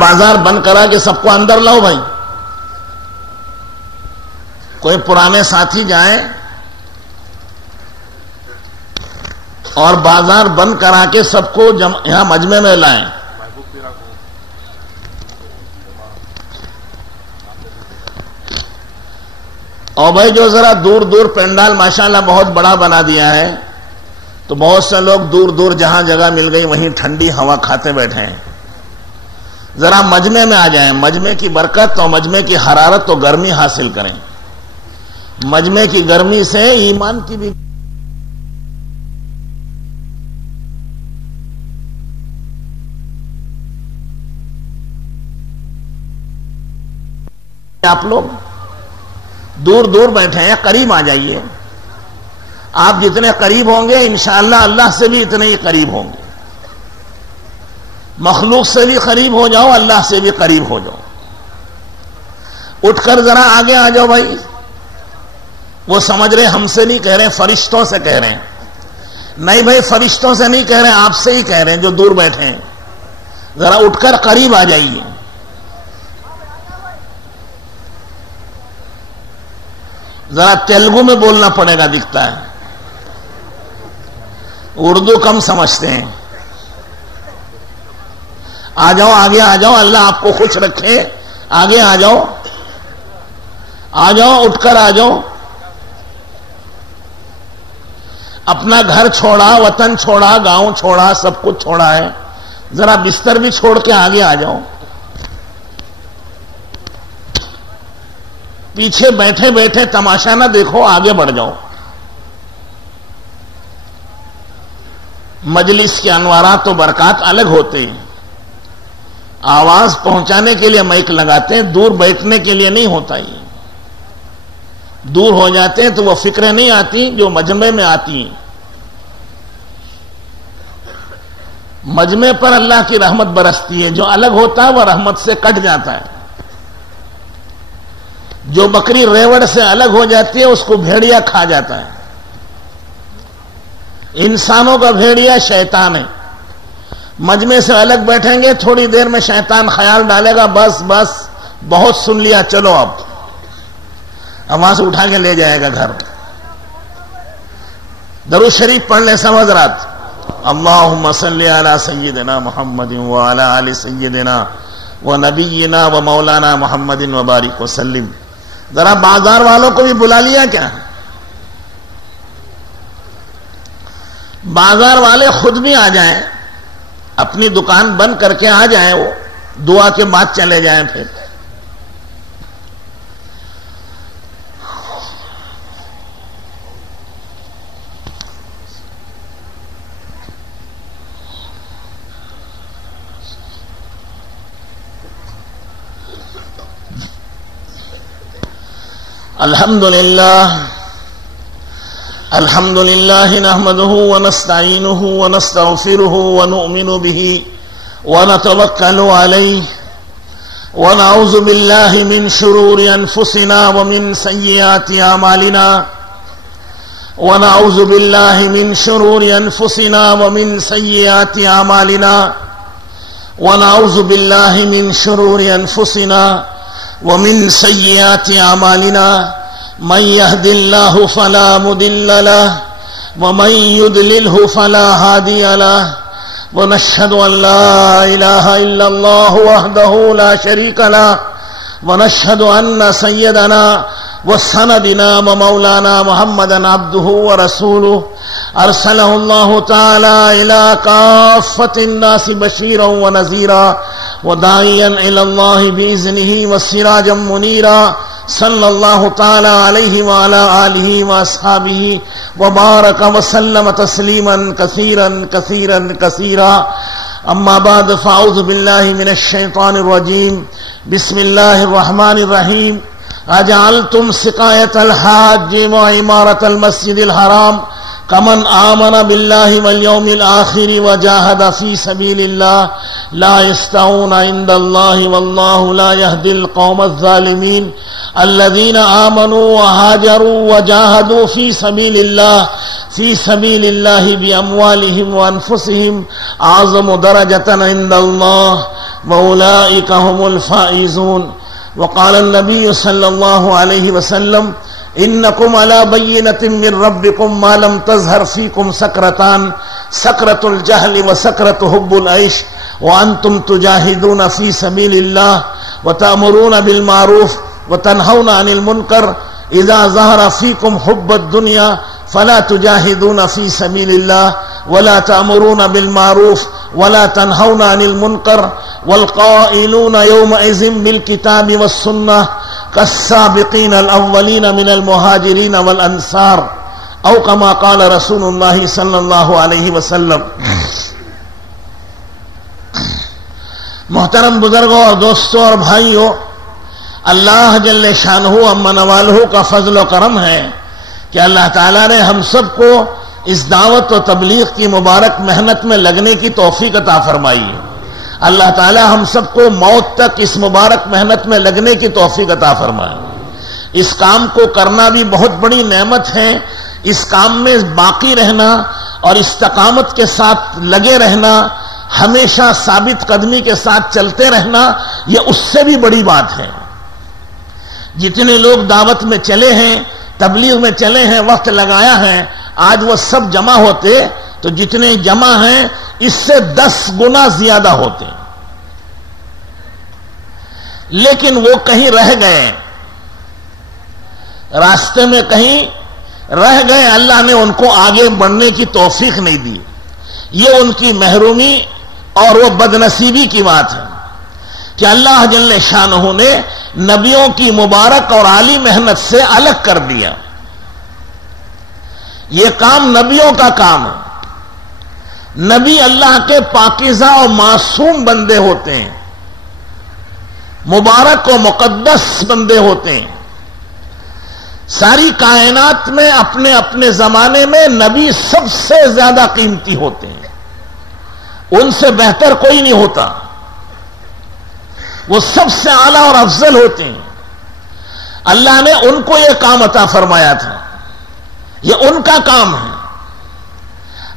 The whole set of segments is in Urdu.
بازار بند کرا کہ سب کو اندر لاؤ بھائی. کوئی پرانے ساتھی جائیں اور بازار بند کرا کے سب کو یہاں مجمع میں لائیں. اور بھائی جو ذرا دور دور پنڈال ماشاءاللہ بہت بڑا بنا دیا ہے تو بہت سے لوگ دور دور جہاں جگہ مل گئی وہیں ٹھنڈی ہوا کھاتے بیٹھے ہیں. ذرا مجمع میں آ جائیں. مجمع کی برکت اور مجمع کی حرارت تو گرمی حاصل کریں. مجمع کی گرمی سے ایمان کی بھی آپ لوگ دور دور بیٹھے ہیں, قریب آ جائیے. آپ جتنے قریب ہوں گے انشاءاللہ اللہ سے بھی اتنے ہی قریب ہوں گے. مخلوق سے بھی قریب ہو جاؤ, اللہ سے بھی قریب ہو جاؤ. اٹھ کر ذرا آگے آ جاؤ بھائی. وہ سمجھ رہے ہم سے نہیں کہہ رہے, فرشتوں سے کہہ رہے ہیں. نہیں بھائی, فرشتوں سے نہیں کہہ رہے, آپ سے ہی کہہ رہے ہیں جو دور بیٹھے ہیں. ذرا اٹھ کر قریب آ جائیے. ذرا تیلگو میں بولنا پڑے گا دکھتا ہے, اردو کم سمجھتے ہیں. آ جاؤ, آگے آ جاؤ, اللہ آپ کو خوش رکھے. آگے آ جاؤ, آ جاؤ, اٹھ کر آ جاؤ. اپنا گھر چھوڑا, وطن چھوڑا, گاؤں چھوڑا, سب کچھ چھوڑا ہے. ذرا بستر بھی چھوڑ کے آگے آ جاؤ. پیچھے بیٹھے بیٹھے تماشا نہ دیکھو, آگے بڑھ جاؤ. مجلس کے انوارات و برکات الگ ہوتے ہیں. آواز پہنچانے کے لیے مائک لگاتے ہیں, دور بیٹھنے کے لیے نہیں ہوتا. یہ دور ہو جاتے ہیں تو وہ فکریں نہیں آتی جو مجمع میں آتی ہیں. مجمع پر اللہ کی رحمت برستی ہے. جو الگ ہوتا ہے وہ رحمت سے کٹ جاتا ہے. جو بکری ریوڑ سے الگ ہو جاتی ہے اس کو بھیڑیا کھا جاتا ہے. انسانوں کا بھیڑیا شیطان ہے. مجمع سے الگ بیٹھیں گے, تھوڑی دیر میں شیطان خیال ڈالے گا بس بس بہت سن لیا, چلو اب وہاں سے اٹھا کے لے جائے گا گھر. درود شریف پڑھ لیں سب حضرات. اللہم صلی علی سیدنا محمد وعلی آل سیدنا و نبینا و مولانا محمد وبارک وسلم. ذرا بازار والوں کو بھی بلا لیا کیا؟ بازار والے خود بھی آ جائیں, اپنی دکان بند کر کے آ جائیں, وہ دعا کے بعد چلے جائیں. پھر الحمد لله نحمده ونستعينه ونستغفره ونؤمن به ونتوكل عليه ونعوذ بالله من شرور أنفسنا ومن سيئات أعمالنا ونعوذ بالله من شرور أنفسنا ومن سيئات أعمالنا ونعوذ بالله من شرور أنفسنا ومن سيئات أعمالنا من يهد الله فلا مضل له ومن يضلله فلا هادي له ونشهد أن لا إله إلا الله وحده لا شريك له ونشهد أن سيدنا وسندنا ومولانا محمدا عبده ورسوله أرسله الله تعالى إلى كافة الناس بشيرا ونذيرا وداعيا إلى الله بإذنه وسراجا منيرا صلى الله تعالى عليه وعلى آله وأصحابه وبارك وسلم تسليما كثيرا كثيرا كثيرا. أما بعد فأعوذ بالله من الشيطان الرجيم. بسم الله الرحمن الرحيم. أجعلتم سقاية الحاج وعمارة المسجد الحرام كمن آمن بالله واليوم الآخر وجاهد في سبيل الله لا يستوون عند الله والله لا يهدي القوم الظالمين. الذين آمنوا وهاجروا وجاهدوا في سبيل الله بأموالهم وأنفسهم أعظم درجة عند الله وأولئك هم الفائزون. وقال النبي صلى الله عليه وسلم إنكم على بينة من ربكم ما لم تظهر فيكم سكرتان سكرة الجهل وسكرة حب العيش وأنتم تجاهدون في سبيل الله وتأمرون بالمعروف وتنهون عن المنكر إذا ظهر فيكم حب الدنيا فلا تجاهدون في سبيل الله ولا تأمرون بالمعروف ولا تنهون عن المنكر والقائلون يومئذ بالكتاب والسنة كالسابقين الأولين من المهاجرين والأنصار أو كما قال رسول الله صلى الله عليه وسلم. محترم بزرگوں اور دوستوں اور بھائیوں، اللہ جل شانہ امن والہ کا فضل و کرم ہے کہ اللہ تعالیٰ نے ہم سب کو اس دعوت و تبلیغ کی مبارک محنت میں لگنے کی توفیق عطا فرمائی ہے. اللہ تعالیٰ ہم سب کو موت تک اس مبارک محنت میں لگنے کی توفیق عطا فرمائے. اس کام کو کرنا بھی بہت بڑی نعمت ہے. اس کام میں باقی رہنا اور استقامت کے ساتھ لگے رہنا، ہمیشہ ثابت قدمی کے ساتھ چلتے رہنا، یہ اس سے بھی بڑی بات ہے. جتنے لوگ دعوت میں چلے ہیں، تبلیغ میں چلے ہیں، وقت لگایا ہے، آج وہ سب جمع ہوتے تو جتنے جمع ہیں اس سے 10 گنا زیادہ ہوتے. لیکن وہ کہیں رہ گئے، راستے میں کہیں رہ گئے، اللہ نے ان کو آگے بڑھنے کی توفیق نہیں دی. یہ ان کی محرومی اور وہ بدنصیبی کی بات ہے کہ اللہ جل شانہ نے نبیوں کی مبارک اور عالی محنت سے الگ کر دیا. یہ کام نبیوں کا کام ہے. نبی اللہ کے پاکیزہ اور معصوم بندے ہوتے ہیں، مبارک و مقدس بندے ہوتے ہیں. ساری کائنات میں اپنے اپنے زمانے میں نبی سب سے زیادہ قیمتی ہوتے ہیں. ان سے بہتر کوئی نہیں ہوتا. وہ سب سے اعلیٰ اور افضل ہوتے ہیں. اللہ نے ان کو یہ کام عطا فرمایا تھا، یہ ان کا کام ہے.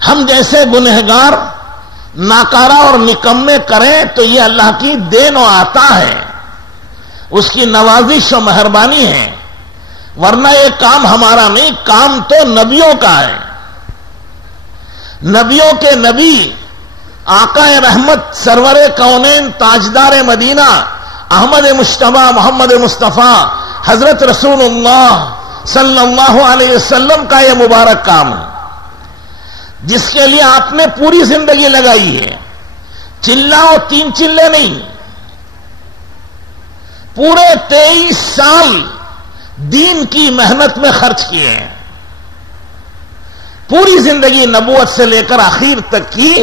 ہم جیسے گنہگار ناکارہ اور نکمے کریں تو یہ اللہ کی دین و عطا ہے، اس کی نوازش و مہربانی ہے. ورنہ یہ کام ہمارا نہیں، کام تو نبیوں کا ہے. نبیوں کے نبی آقا رحمت سرور کونین تاجدار مدینہ احمد مجتبی محمد مصطفیٰ حضرت رسول اللہ صلی اللہ علیہ وسلم کا یہ مبارک کام ہے، جس کے لیے آپ نے پوری زندگی لگائی ہے. چلہ اور 3 چلے نہیں، پورے 23 سال دین کی محنت میں خرچ کیے ہیں. پوری زندگی نبوت سے لے کر آخر تک کی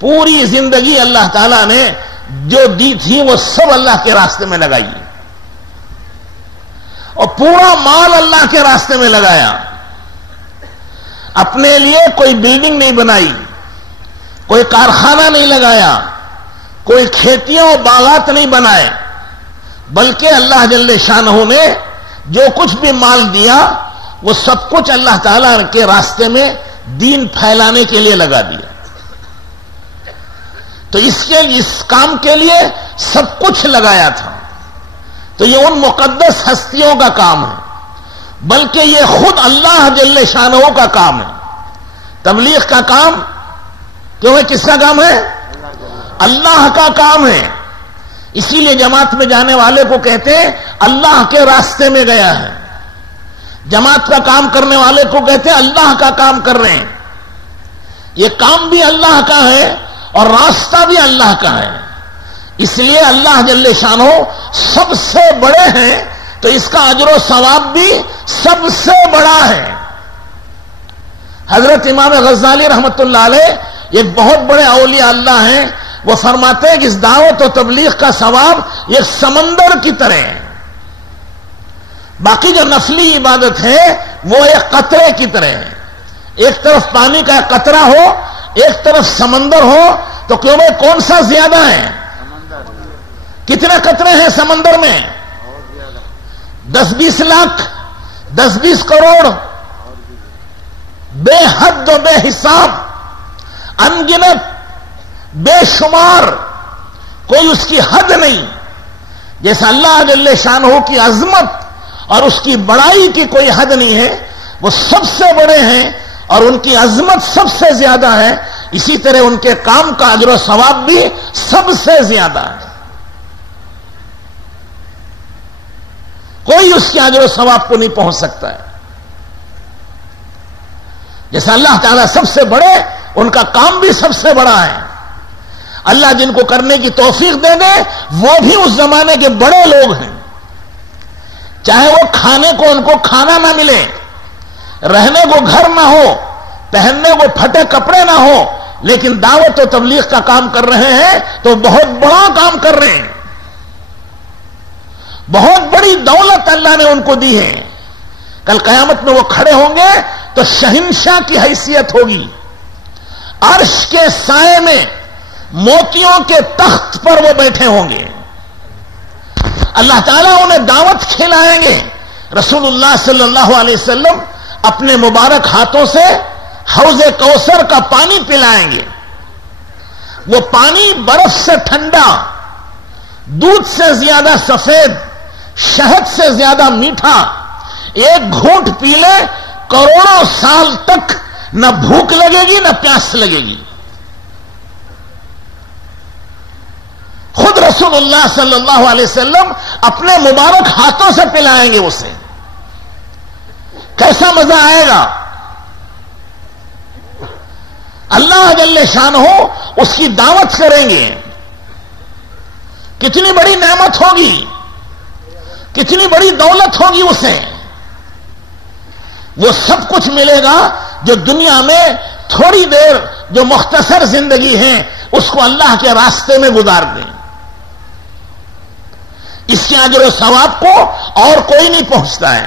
پوری زندگی اللہ تعالیٰ نے جو دی تھی وہ سب اللہ کے راستے میں لگائی اور پورا مال اللہ کے راستے میں لگایا. اپنے لیے کوئی بلڈنگ نہیں بنائی، کوئی کارخانہ نہیں لگایا، کوئی کھیتیاں اور باغات نہیں بنائے، بلکہ اللہ جل شانہ نے جو کچھ بھی مال دیا وہ سب کچھ اللہ تعالیٰ کے راستے میں دین پھیلانے کے لیے لگا دیا. تو اس کام کے لیے سب کچھ لگایا تھا. تو یہ ان مقدس ہستیوں کا کام ہے، بلکہ یہ خود اللہ جل شانہ کا کام ہے. تبلیغ کا کام کیوں ہے؟ کس کا کام ہے؟ اللہ کا کام ہے. اسی لیے جماعت میں جانے والے کو کہتے ہیں اللہ کے راستے میں گیا ہے. جماعت کا کام کرنے والے کو کہتے ہیں اللہ کا کام کر رہے ہیں. یہ کام بھی اللہ کا ہے اور راستہ بھی اللہ کا ہے. اس لیے اللہ جل شانہ سب سے بڑے ہیں تو اس کا اجر و ثواب بھی سب سے بڑا ہے. حضرت امام غزالی رحمت اللہ علیہ ایک بہت بڑے اولیاء اللہ ہیں. وہ فرماتے ہیں کہ اس دعوت و تبلیغ کا ثواب یہ سمندر کی طرح ہے. باقی جو نفلی عبادت ہے وہ ایک قطرے کی طرح ہے. ایک طرف پانی کا قطرہ ہو، ایک طرف سمندر ہو، تو کیوں بھائی کون سا زیادہ ہے؟ کتنے قطرے ہیں سمندر میں؟ 10-20 لاکھ، 10-20 کروڑ، بے حد و بے حساب، ان گنت، بے شمار کوئی اس کی حد نہیں. جیسا اللہ جل شانہ کی عظمت اور اس کی بڑائی کی کوئی حد نہیں ہے، وہ سب سے بڑے ہیں اور ان کی عظمت سب سے زیادہ ہے، اسی طرح ان کے کام کا اجر و ثواب بھی سب سے زیادہ ہے. کوئی اس کے اجر و ثواب کو نہیں پہنچ سکتا ہے. جیسا اللہ تعالیٰ سب سے بڑے، ان کا کام بھی سب سے بڑا ہے. اللہ جن کو کرنے کی توفیق دے دے وہ بھی اس زمانے کے بڑے لوگ ہیں. چاہے وہ کھانے کو ان کو کھانا نہ ملے، رہنے کو گھر نہ ہو، پہننے کو پھٹے کپڑے نہ ہو، لیکن دعوت و تبلیغ کا کام کر رہے ہیں تو بہت بڑا کام کر رہے ہیں. بہت بڑی دولت اللہ نے ان کو دی ہے. کل قیامت میں وہ کھڑے ہوں گے تو شہنشاہ کی حیثیت ہوگی. عرش کے سائے میں موتیوں کے تخت پر وہ بیٹھے ہوں گے. اللہ تعالیٰ انہیں دعوت کھلائیں گے. رسول اللہ صلی اللہ علیہ وسلم اپنے مبارک ہاتھوں سے حوض کوثر کا پانی پلائیں گے. وہ پانی برف سے ٹھنڈا، دودھ سے زیادہ سفید، شہد سے زیادہ میٹھا. ایک گھونٹ پی لے کروڑوں سال تک نہ بھوک لگے گی نہ پیاس لگے گی. خود رسول اللہ صلی اللہ علیہ وسلم اپنے مبارک ہاتھوں سے پلائیں گے اسے. کیسا مزہ آئے گا. اللہ جل شانہ اس کی دعوت کریں گے. کتنی بڑی نعمت ہوگی، کتنی بڑی دولت ہوگی اسے. وہ سب کچھ ملے گا جو دنیا میں تھوڑی دیر جو مختصر زندگی ہے اس کو اللہ کے راستے میں گزار دیں. اس کے اجر و ثواب کو اور کوئی نہیں پہنچتا ہے.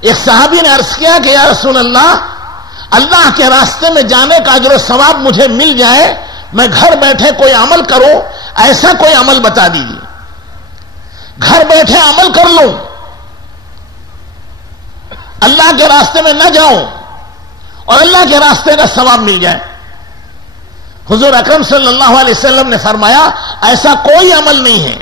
ایک صحابی نے عرض کیا کہ یا رسول اللہ، اللہ کے راستے میں جانے کا اجر و ثواب مجھے مل جائے، میں گھر بیٹھے کوئی عمل کروں، ایسا کوئی عمل بتا دیجیے. گھر بیٹھے عمل کر لوں، اللہ کے راستے میں نہ جاؤں اور اللہ کے راستے کا ثواب مل جائے. حضور اکرم صلی اللہ علیہ وسلم نے فرمایا ایسا کوئی عمل نہیں ہے.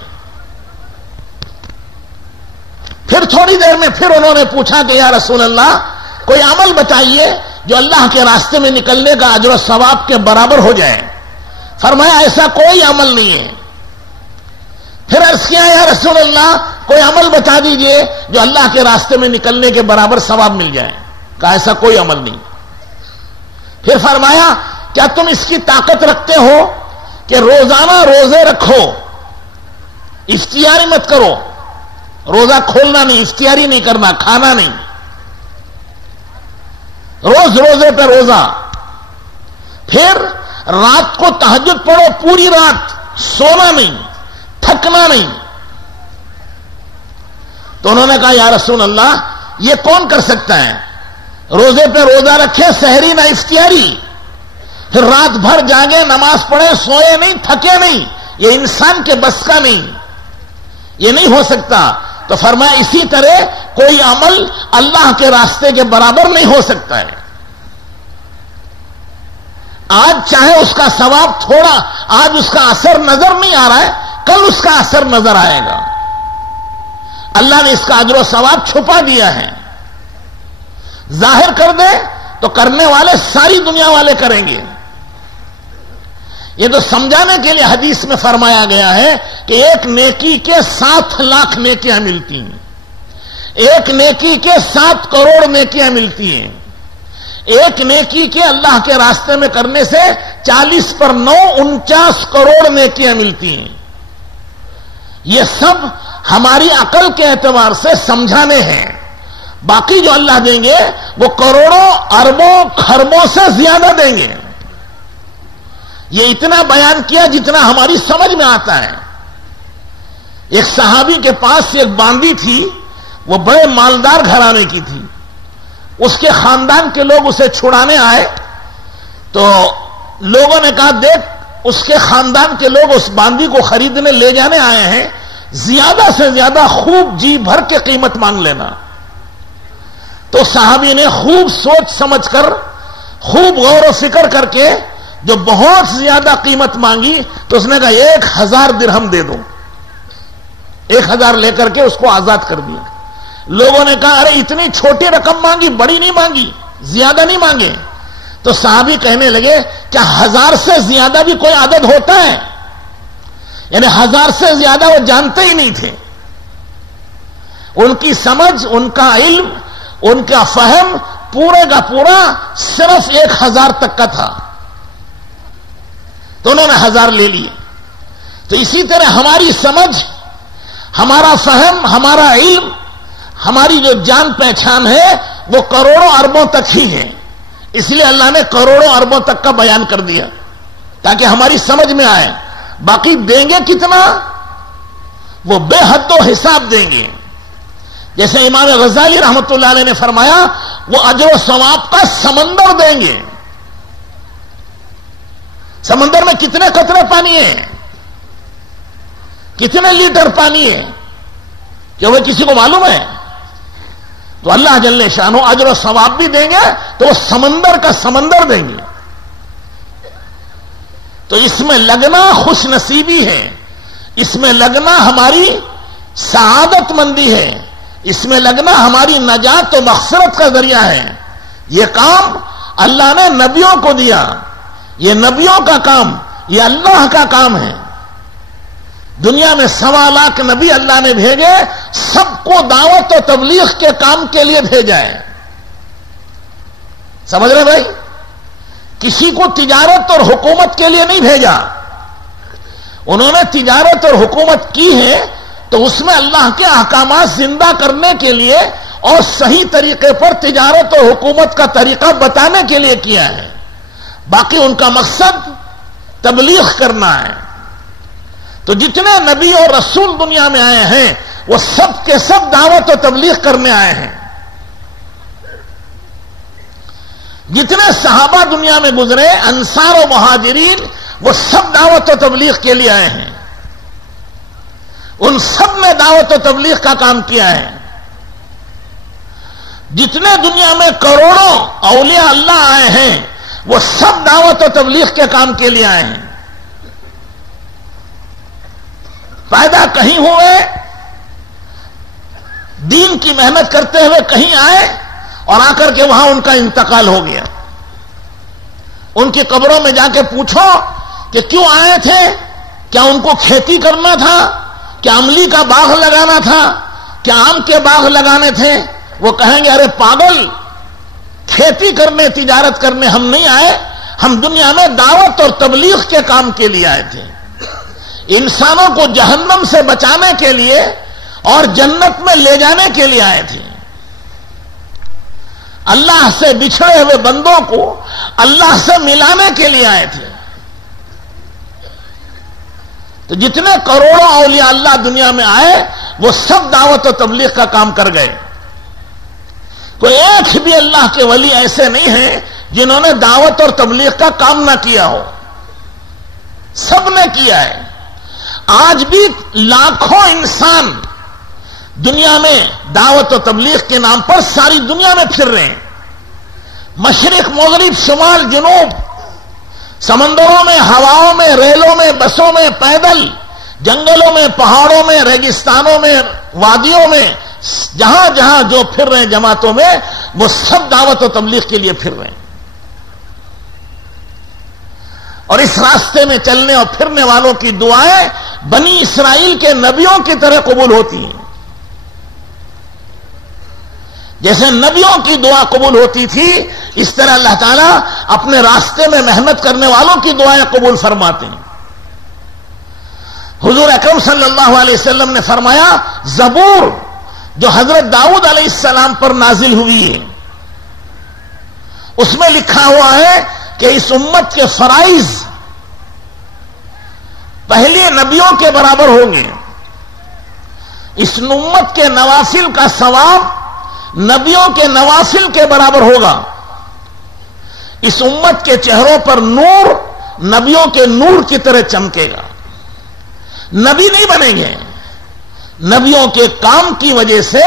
پھر تھوڑی دیر میں پھر انہوں نے پوچھا کہ یا رسول اللہ کوئی عمل بتائیے جو اللہ کے راستے میں نکلنے کا اجر و ثواب کے برابر ہو جائے. فرمایا ایسا کوئی عمل نہیں ہے. پھر عرض کیا یا رسول اللہ کوئی عمل بتا دیجئے جو اللہ کے راستے میں نکلنے کے برابر ثواب مل جائے. کہا ایسا کوئی عمل نہیں. پھر فرمایا کیا تم اس کی طاقت رکھتے ہو کہ روزانہ روزے رکھو، اختیاری مت کرو، روزہ کھولنا نہیں، اختیاری نہیں کرنا، کھانا نہیں، روز روزے پہ روزہ. پھر رات کو تہجد پڑھو، پوری رات سونا نہیں، تھکنا نہیں. تو انہوں نے کہا یا رسول اللہ یہ کون کر سکتا ہے؟ روزے پہ روزہ رکھے، سحری نہ اختیاری، پھر رات بھر جاگے، نماز پڑھے، سوئے نہیں، تھکے نہیں، یہ انسان کے بس کا نہیں، یہ نہیں ہو سکتا. تو فرمایا اسی طرح کوئی عمل اللہ کے راستے کے برابر نہیں ہو سکتا ہے. آج چاہے اس کا ثواب تھوڑا، آج اس کا اثر نظر نہیں آ رہا ہے، کل اس کا اثر نظر آئے گا. اللہ نے اس کا اجر و ثواب چھپا دیا ہے. ظاہر کر دے تو کرنے والے ساری دنیا والے کریں گے. یہ تو سمجھانے کے لیے حدیث میں فرمایا گیا ہے کہ ایک نیکی کے 7 لاکھ نیکیاں ملتی ہیں، ایک نیکی کے 7 کروڑ نیکیاں ملتی ہیں. ایک نیکی کے اللہ کے راستے میں کرنے سے 40 پر 9 49 کروڑ نیکیاں ملتی ہیں. یہ سب ہماری عقل کے اعتبار سے سمجھانے ہیں. باقی جو اللہ دیں گے وہ کروڑوں اربوں خربوں سے زیادہ دیں گے. یہ اتنا بیان کیا جتنا ہماری سمجھ میں آتا ہے. ایک صحابی کے پاس ایک باندی تھی، وہ بڑے مالدار گھرانے کی تھی. اس کے خاندان کے لوگ اسے چھڑانے آئے تو لوگوں نے کہا دیکھ اس کے خاندان کے لوگ اس باندی کو خریدنے لے جانے آئے ہیں، زیادہ سے زیادہ خوب جی بھر کے قیمت مانگ لینا. تو صحابی نے خوب سوچ سمجھ کر، خوب غور و فکر کر کے جو بہت زیادہ قیمت مانگی تو اس نے کہا 1000 درہم دے دو. 1000 لے کر کے اس کو آزاد کر دیا. لوگوں نے کہا ارے اتنی چھوٹی رقم مانگی, بڑی نہیں مانگی, زیادہ نہیں مانگے. تو صحابی کہنے لگے کیا 1000 سے زیادہ بھی کوئی عدد ہوتا ہے؟ یعنی 1000 سے زیادہ وہ جانتے ہی نہیں تھے. ان کی سمجھ, ان کا علم, ان کا فہم پورے کا پورا صرف 1000 تک کا تھا, تو انہوں نے 1000 لے لیے. تو اسی طرح ہماری سمجھ, ہمارا فہم, ہمارا علم, ہماری جو جان پہچان ہے وہ کروڑوں اربوں تک ہی ہے. اس لیے اللہ نے کروڑوں اربوں تک کا بیان کر دیا تاکہ ہماری سمجھ میں آئے. باقی دیں گے کتنا وہ بے حد و حساب دیں گے. جیسے امام غزالی رحمت اللہ علیہ نے فرمایا وہ اجر و ثواب کا سمندر دیں گے. سمندر میں کتنے قطرے پانی ہیں, کتنے لیٹر پانی ہے, کیا وہ کسی کو معلوم ہے؟ تو اللہ جل شانہ اجر و ثواب بھی دیں گے تو وہ سمندر کا سمندر دیں گے. تو اس میں لگنا خوش نصیبی ہے, اس میں لگنا ہماری سعادت مندی ہے, اس میں لگنا ہماری نجات و مغفرت کا ذریعہ ہے. یہ کام اللہ نے نبیوں کو دیا, یہ نبیوں کا کام, یہ اللہ کا کام ہے. دنیا میں 1.25 لاکھ نبی اللہ نے بھیجے, سب کو دعوت و تبلیغ کے کام کے لیے بھیجا ہے. سمجھ رہے بھائی؟ کسی کو تجارت اور حکومت کے لیے نہیں بھیجا. انہوں نے تجارت اور حکومت کی ہے تو اس میں اللہ کے احکامات زندہ کرنے کے لیے اور صحیح طریقے پر تجارت اور حکومت کا طریقہ بتانے کے لیے کیا ہے. باقی ان کا مقصد تبلیغ کرنا ہے. تو جتنے نبی اور رسول دنیا میں آئے ہیں وہ سب کے سب دعوت و تبلیغ کرنے آئے ہیں. جتنے صحابہ دنیا میں گزرے, انصار و مہاجرین, وہ سب دعوت و تبلیغ کے لیے آئے ہیں. ان سب نے دعوت و تبلیغ کا کام کیا ہے. جتنے دنیا میں کروڑوں اولیاء اللہ آئے ہیں وہ سب دعوت و تبلیغ کے کام کے لیے آئے ہیں. پیدا کہیں ہوئے, دین کی محنت کرتے ہوئے کہیں آئے اور آ کر کے وہاں ان کا انتقال ہو گیا. ان کی قبروں میں جا کے پوچھو کہ کیوں آئے تھے, کیا ان کو کھیتی کرنا تھا, کیا املی کا باغ لگانا تھا, کیا آم کے باغ لگانے تھے؟ وہ کہیں گے ارے پاگل, کھیتی کرنے, تجارت کرنے ہم نہیں آئے, ہم دنیا میں دعوت اور تبلیغ کے کام کے لیے آئے تھے. انسانوں کو جہنم سے بچانے کے لیے اور جنت میں لے جانے کے لیے آئے تھے. اللہ سے بچھڑے ہوئے بندوں کو اللہ سے ملانے کے لیے آئے تھے. تو جتنے کروڑوں اولیاء اللہ دنیا میں آئے وہ سب دعوت و تبلیغ کا کام کر گئے. کوئی ایک بھی اللہ کے ولی ایسے نہیں ہیں جنہوں نے دعوت اور تبلیغ کا کام نہ کیا ہو. سب نے کیا ہے. آج بھی لاکھوں انسان دنیا میں دعوت و تبلیغ کے نام پر ساری دنیا میں پھر رہے ہیں. مشرق, مغرب, شمال, جنوب, سمندروں میں, ہواؤں میں, ریلوں میں, بسوں میں, پیدل, جنگلوں میں, پہاڑوں میں, ریگستانوں میں, وادیوں میں, جہاں جہاں جو پھر رہے ہیں جماعتوں میں وہ سب دعوت و تبلیغ کے لیے پھر رہے ہیں. اور اس راستے میں چلنے اور پھرنے والوں کی دعائیں بنی اسرائیل کے نبیوں کی طرح قبول ہوتی ہیں. جیسے نبیوں کی دعا قبول ہوتی تھی اس طرح اللہ تعالیٰ اپنے راستے میں محنت کرنے والوں کی دعائیں قبول فرماتے ہیں. حضور اکرم صلی اللہ علیہ وسلم نے فرمایا زبور جو حضرت داؤد علیہ السلام پر نازل ہوئی ہے اس میں لکھا ہوا ہے کہ اس امت کے فرائض پہلے نبیوں کے برابر ہوں گے. اس امت کے نوافل کا ثواب نبیوں کے نوافل کے برابر ہوگا. اس امت کے چہروں پر نور نبیوں کے نور کی طرح چمکے گا. نبی نہیں بنیں گے, نبیوں کے کام کی وجہ سے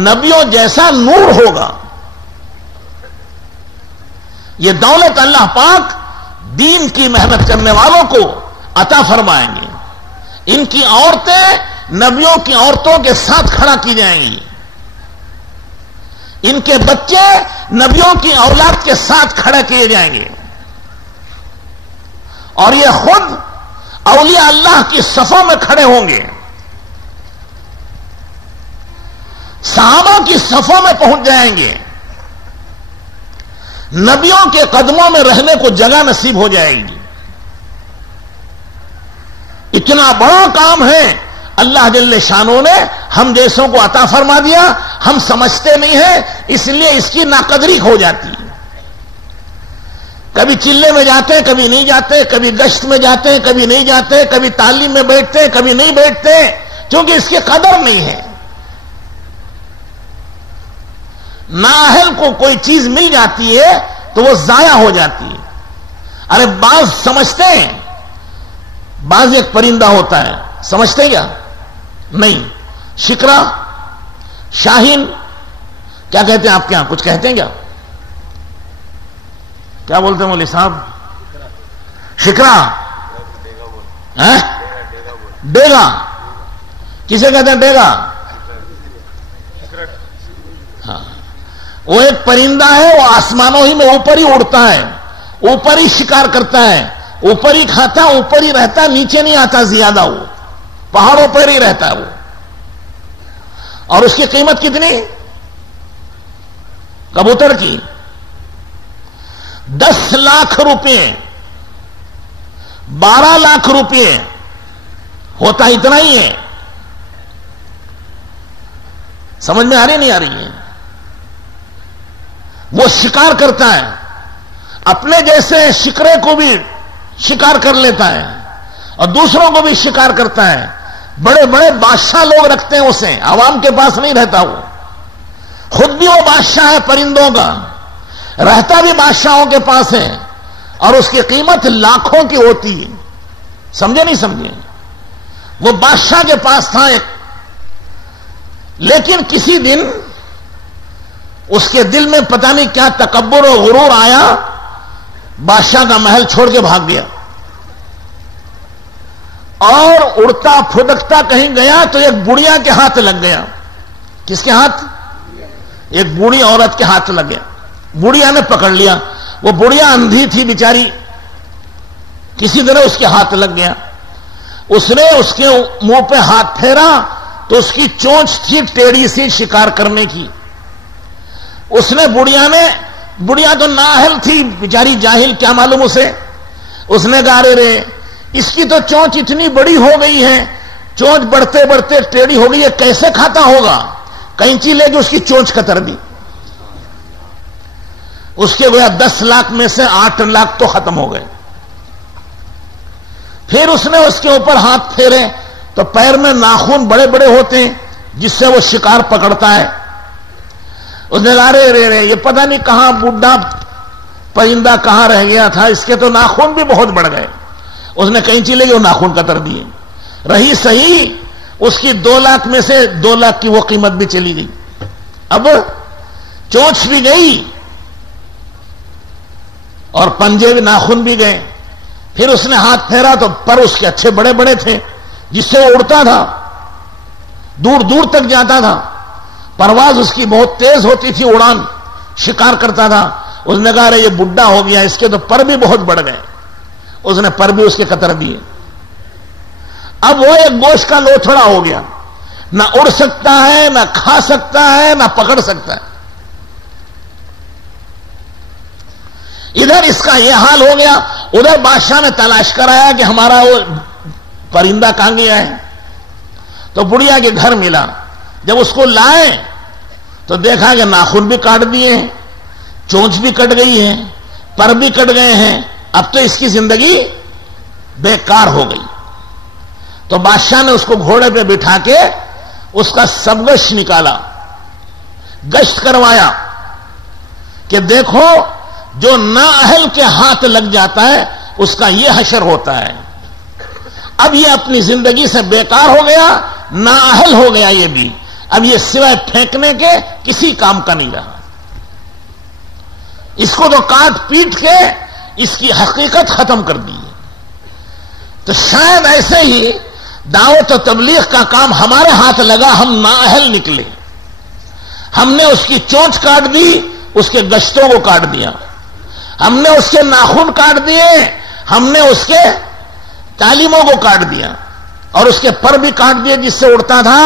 نبیوں جیسا نور ہوگا. یہ دولت اللہ پاک دین کی محنت کرنے والوں کو عطا فرمائیں گے. ان کی عورتیں نبیوں کی عورتوں کے ساتھ کھڑا کی جائیں گی. ان کے بچے نبیوں کی اولاد کے ساتھ کھڑے کیے جائیں گے. اور یہ خود اولیاء اللہ کی صفوں میں کھڑے ہوں گے. صحابہ کی صفوں میں پہنچ جائیں گے. نبیوں کے قدموں میں رہنے کو جگہ نصیب ہو جائے گی. اتنا بڑا کام ہے اللہ جل شانوں نے ہم جیسوں کو عطا فرما دیا. ہم سمجھتے نہیں ہیں, اس لیے اس کی ناقدری ہو جاتی ہے. کبھی چلے میں جاتے ہیں, کبھی نہیں جاتے, کبھی گشت میں جاتے ہیں, کبھی نہیں جاتے, کبھی تعلیم میں بیٹھتے ہیں, کبھی نہیں بیٹھتے, کیونکہ اس کی قدر نہیں ہے. نااہل کو کوئی چیز مل جاتی ہے تو وہ ضائع ہو جاتی ہے. ارے بعض سمجھتے ہیں, بعض ایک پرندہ ہوتا ہے, سمجھتے ہیں کیا؟ نہیں. شکرا, شاہین, کیا کہتے ہیں آپ کے یہاں؟ کچھ کہتے ہیں کیا؟ کیا بولتے ہیں مولوی صاحب؟ شکرا, ڈیگا, کسے کہتے ہیں ڈیگا؟ ہاں, وہ ایک پرندہ ہے, وہ آسمانوں ہی میں اوپر ہی اڑتا ہے, اوپر ہی شکار کرتا ہے, اوپر ہی کھاتا, اوپر ہی رہتا, نیچے نہیں آتا زیادہ, وہ پہاڑوں پر ہی رہتا ہے وہ. اور اس کی قیمت کتنی؟ کبوتر کی 10 لاکھ روپے, 12 لاکھ روپے ہوتا, اتنا ہی ہے. سمجھ میں آ رہی نہیں آ رہی ہے؟ وہ شکار کرتا ہے, اپنے جیسے شکرے کو بھی شکار کر لیتا ہے اور دوسروں کو بھی شکار کرتا ہے. بڑے بڑے بادشاہ لوگ رکھتے ہیں اسے, عوام کے پاس نہیں رہتا. وہ خود بھی وہ بادشاہ ہے پرندوں کا, رہتا بھی بادشاہوں کے پاس ہے, اور اس کی قیمت لاکھوں کی ہوتی ہے. سمجھے نہیں سمجھے؟ وہ بادشاہ کے پاس تھا ایک, لیکن کسی دن اس کے دل میں پتہ نہیں کیا تکبر و غرور آیا, بادشاہ کا محل چھوڑ کے بھاگ گیا. اور اڑتا پھدکتا کہیں گیا تو ایک بڑھیا کے ہاتھ لگ گیا. کس کے ہاتھ؟ ایک بوڑھی عورت کے ہاتھ لگ گیا. بڑھیا نے پکڑ لیا. وہ بڑھیا اندھی تھی بیچاری, کسی طرح اس کے ہاتھ لگ گیا. اس نے اس کے منہ پہ ہاتھ پھیرا تو اس کی چونچ تھی ٹیڑھی سی شکار کرنے کی. اس نے بڑھیا تو نااہل تھی بیچاری, جاہل, کیا معلوم اسے. اس نے کہا رے اس کی تو چونچ اتنی بڑی ہو گئی ہے, چونچ بڑھتے بڑھتے ٹیڑھی ہو گئی ہے, کیسے کھاتا ہوگا. کینچی لے کے اس کی چونچ کتر دی. اس کے گویا 10 لاکھ میں سے 8 لاکھ تو ختم ہو گئے. پھر اس نے اس کے اوپر ہاتھ پھیرے تو پیر میں ناخن بڑے بڑے ہوتے ہیں جس سے وہ شکار پکڑتا ہے. اس نے کہا رے یہ پتہ نہیں کہاں بڈھا پرندہ کہاں رہ گیا تھا, اس کے تو ناخن بھی بہت بڑھ گئے. اس نے کینچی لے کے وہ ناخن کتر دیے. رہی صحیح اس کی 2 لاکھ میں سے 2 لاکھ کی وہ قیمت بھی چلی گئی. اب چونچ بھی گئی اور پنجے بھی, ناخن بھی گئے. پھر اس نے ہاتھ پھیرا تو پر اس کے اچھے بڑے بڑے تھے جس سے وہ اڑتا تھا, دور دور تک جاتا تھا. پرواز اس کی بہت تیز ہوتی تھی, اڑان, شکار کرتا تھا. اس نے کہا یہ بڈھا ہو گیا, اس کے تو پر بھی بہت بڑھ گئے. اس نے پر بھی اس کے قطر دیے. اب وہ ایک گوشت کا لوتھڑا ہو گیا, نہ اڑ سکتا ہے, نہ کھا سکتا ہے, نہ پکڑ سکتا ہے. ادھر اس کا یہ حال ہو گیا. ادھر بادشاہ نے تلاش کرایا کہ ہمارا وہ پرندہ کہاں گیا ہے. تو بڑھیا کے گھر ملا. جب اس کو لائے تو دیکھا کہ ناخن بھی کاٹ دیے ہیں, چونچ بھی کٹ گئی ہے, پر بھی کٹ گئے ہیں. اب تو اس کی زندگی بیکار ہو گئی. تو بادشاہ نے اس کو گھوڑے پہ بٹھا کے اس کا سب گشت نکالا, گشت کروایا کہ دیکھو جو نااہل کے ہاتھ لگ جاتا ہے اس کا یہ حشر ہوتا ہے. اب یہ اپنی زندگی سے بیکار ہو گیا, نااہل ہو گیا یہ بھی. اب یہ سوائے پھینکنے کے کسی کام کا نہیں رہا. اس کو تو کاٹ پیٹ کے اس کی حقیقت ختم کر دی. تو شاید ایسے ہی دعوت و تبلیغ کا کام ہمارے ہاتھ لگا، ہم نااہل نکلے، ہم نے اس کی چونچ کاٹ دی، اس کے گشتوں کو کاٹ دیا، ہم نے اس کے ناخن کاٹ دیے، ہم نے اس کے تعلیموں کو کاٹ دیا، اور اس کے پر بھی کاٹ دیے جس سے اڑتا تھا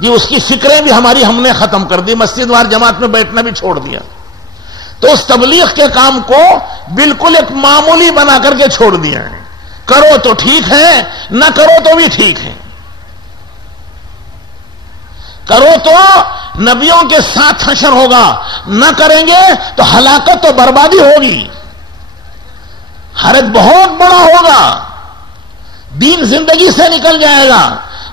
جی، اس کی فکریں بھی ہماری ہم نے ختم کر دی، مسجد وار جماعت میں بیٹھنا بھی چھوڑ دیا. تو اس تبلیغ کے کام کو بالکل ایک معمولی بنا کر کے چھوڑ دیا ہے. کرو تو ٹھیک ہے، نہ کرو تو بھی ٹھیک ہے. کرو تو نبیوں کے ساتھ حشر ہوگا، نہ کریں گے تو ہلاکت و بربادی ہوگی، حرج بہت بڑا ہوگا، دین زندگی سے نکل جائے گا.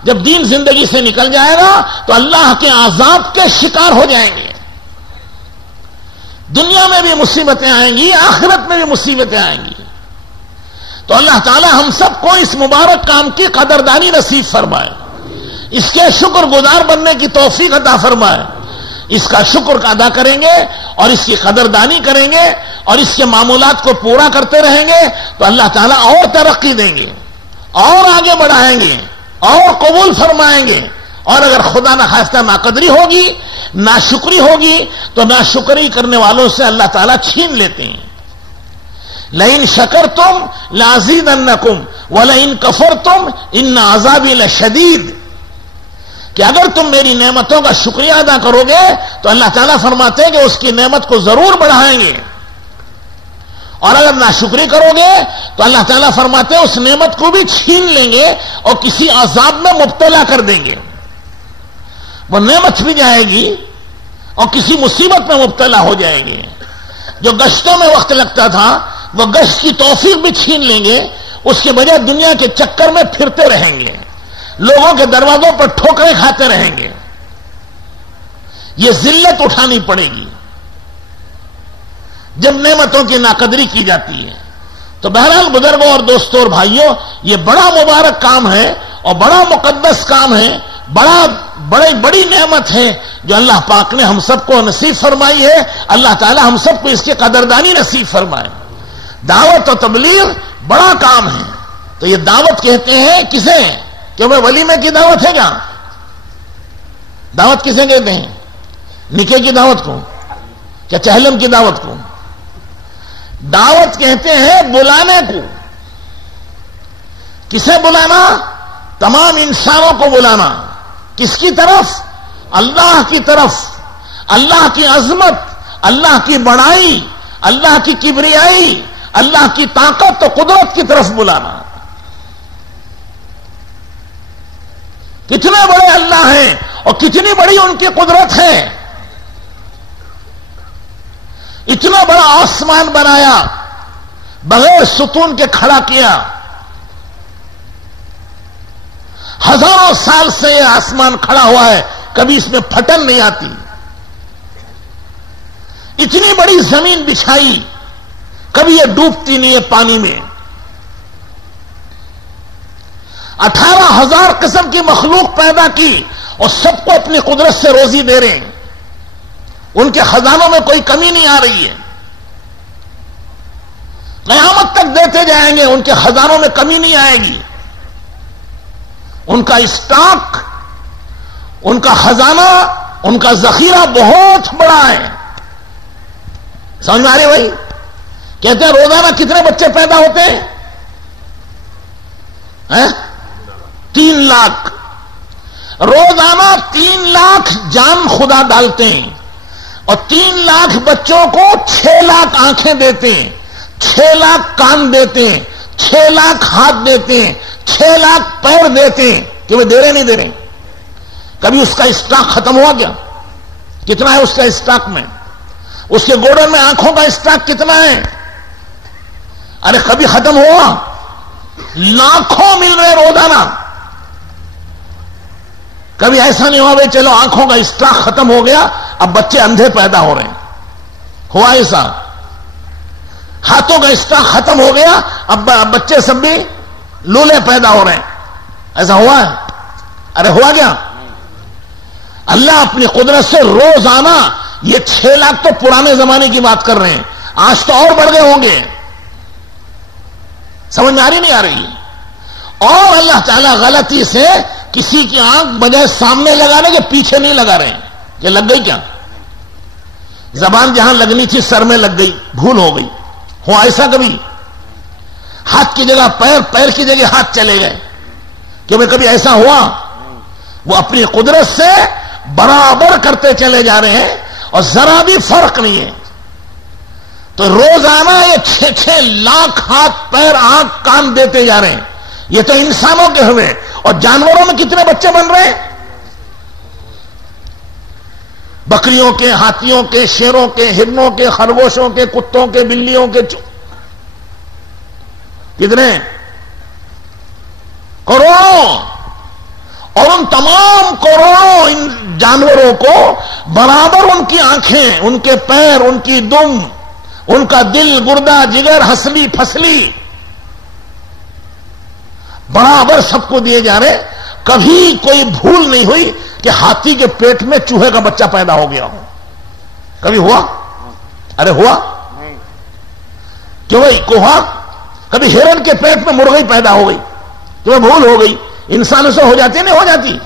جب دین زندگی سے نکل جائے گا تو اللہ کے عذاب کے شکار ہو جائیں گے. دنیا میں بھی مصیبتیں آئیں گی، آخرت میں بھی مصیبتیں آئیں گی. تو اللہ تعالی ہم سب کو اس مبارک کام کی قدردانی نصیب فرمائے، اس کے شکر گزار بننے کی توفیق عطا فرمائے. اس کا شکر ادا کریں گے اور اس کی قدردانی کریں گے اور اس کے معمولات کو پورا کرتے رہیں گے تو اللہ تعالیٰ اور ترقی دیں گے، اور آگے بڑھائیں گے، اور قبول فرمائیں گے. اور اگر خدا نہ خواستہ ناقدری ہوگی، ناشکری ہوگی، تو ناشکری کرنے والوں سے اللہ تعالیٰ چھین لیتے ہیں. لئن شکرتم لازیدنکم ولئن کفرتم ان عذابی لشدید، کہ اگر تم میری نعمتوں کا شکریہ ادا کرو گے تو اللہ تعالیٰ فرماتے ہیں کہ اس کی نعمت کو ضرور بڑھائیں گے، اور اگر ناشکری کرو گے تو اللہ تعالیٰ فرماتے ہیں اس نعمت کو بھی چھین لیں گے اور کسی عذاب میں مبتلا کر دیں گے. وہ نعمت بھی جائے گی اور کسی مصیبت میں مبتلا ہو جائیں گے. جو گشتوں میں وقت لگتا تھا وہ گشت کی توفیق بھی چھین لیں گے، اس کے بجائے دنیا کے چکر میں پھرتے رہیں گے، لوگوں کے دروازوں پر ٹھوکریں کھاتے رہیں گے. یہ ذلت اٹھانی پڑے گی جب نعمتوں کی ناقدری کی جاتی ہے. تو بہرحال بزرگوں اور دوستوں اور بھائیوں، یہ بڑا مبارک کام ہے اور بڑا مقدس کام ہے، بڑی نعمت ہے جو اللہ پاک نے ہم سب کو نصیب فرمائی ہے. اللہ تعالی ہم سب کو اس کی قدردانی نصیب فرمائے. دعوت و تبلیغ بڑا کام ہے. تو یہ دعوت کہتے ہیں کسے؟ کہ وہ ولیمے کی دعوت ہے کیا؟ دعوت کسے کہتے ہیں؟ نکاح کی دعوت کو؟ کیا چہلم کی دعوت کو؟ دعوت کہتے ہیں بلانے کو. کسے بلانا؟ تمام انسانوں کو بلانا. کس کی طرف؟ اللہ کی طرف. اللہ کی عظمت، اللہ کی بڑائی، اللہ کی کبریائی، اللہ کی طاقت و قدرت کی طرف بلانا. کتنے بڑے اللہ ہیں اور کتنی بڑی ان کی قدرت ہے. اتنا بڑا آسمان بنایا، بغیر ستون کے کھڑا کیا. ہزاروں سال سے یہ آسمان کھڑا ہوا ہے، کبھی اس میں پھٹن نہیں آتی. اتنی بڑی زمین بچھائی، کبھی یہ ڈوبتی نہیں ہے پانی میں. 18,000 قسم کی مخلوق پیدا کی اور سب کو اپنی قدرت سے روزی دے رہے ہیں. ان کے خزانوں میں کوئی کمی نہیں آ رہی ہے. قیامت تک دیتے جائیں گے، ان کے خزانوں میں کمی نہیں آئے گی. ان کا اسٹاک، ان کا خزانہ، ان کا ذخیرہ بہت بڑا ہے. سمجھ میں آ رہی بھائی؟ کہتے ہیں روزانہ کتنے بچے پیدا ہوتے ہیں؟ 3 لاکھ. روزانہ 3 لاکھ جان خدا ڈالتے ہیں اور 3 لاکھ بچوں کو 6 لاکھ آنکھیں دیتے ہیں، 6 لاکھ کان دیتے ہیں، 6 لاکھ ہاتھ دیتے ہیں، 6 لاکھ پیر دیتے ہیں. کہ وہ دے رہے نہیں دے رہے؟ کبھی اس کا اسٹاک ختم ہوا کیا؟ کتنا ہے اس کا اسٹاک میں؟ اس کے گوڈن میں آنکھوں کا اسٹاک کتنا ہے؟ ارے کبھی ختم ہوا؟ لاکھوں مل رہے روزانہ. کبھی ایسا نہیں ہوا بھائی چلو آنکھوں کا اسٹاک ختم ہو گیا اب بچے اندھے پیدا ہو رہے ہیں. ہوا ایسا؟ ہاتھوں کا اسٹاک ختم ہو گیا اب بچے سب بھی لولے پیدا ہو رہے ہیں. ایسا ہوا ہے؟ ارے ہوا کیا؟ اللہ اپنی قدرت سے روزانہ، یہ 6 لاکھ تو پرانے زمانے کی بات کر رہے ہیں، آج تو اور بڑھ گئے ہوں گے. سمجھ میں آ رہی نہیں آ رہی؟ اور اللہ تعالیٰ غلطی سے کسی کی آنکھ بجائے سامنے لگانے کے پیچھے نہیں لگا رہے ہیں کہ لگ گئی کیا؟ زبان جہاں لگنی تھی سر میں لگ گئی، بھول ہو گئی. ہوا ایسا کبھی؟ ہاتھ کی جگہ پیر، پیر کی جگہ ہاتھ چلے گئے، کہ بھئی کبھی ایسا ہوا؟ وہ اپنی قدرت سے برابر کرتے چلے جا رہے ہیں اور ذرا بھی فرق نہیں ہے. تو روزانہ یہ 6 لاکھ ہاتھ، پیر، آنکھ، کان دیتے جا رہے ہیں. یہ تو انسانوں کے ہوئے، اور جانوروں میں کتنے بچے بن رہے ہیں؟ بکریوں کے، ہاتھیوں کے، شیروں کے، ہرنوں کے، خرگوشوں کے، کتوں کے، بلیوں کے، کتنے؟ کروڑوں. اور ان تمام کروڑوں ان جانوروں کو برابر ان کی آنکھیں، ان کے پیر، ان کی دم، ان کا دل، گردہ، جگر، ہسلی پھسلی برابر سب کو دیے جا رہے. کبھی کوئی بھول نہیں ہوئی کہ ہاتھی کے پیٹ میں چوہے کا بچہ پیدا ہو گیا ہو. کبھی ہوا؟ ارے ہوا کیوں بھائی؟ ہوا کبھی ہرن کے پیٹ میں مرغی پیدا ہو گئی؟ تمہیں بھول ہو گئی؟ انسانوں سے ہو جاتی نہیں ہو جاتی؟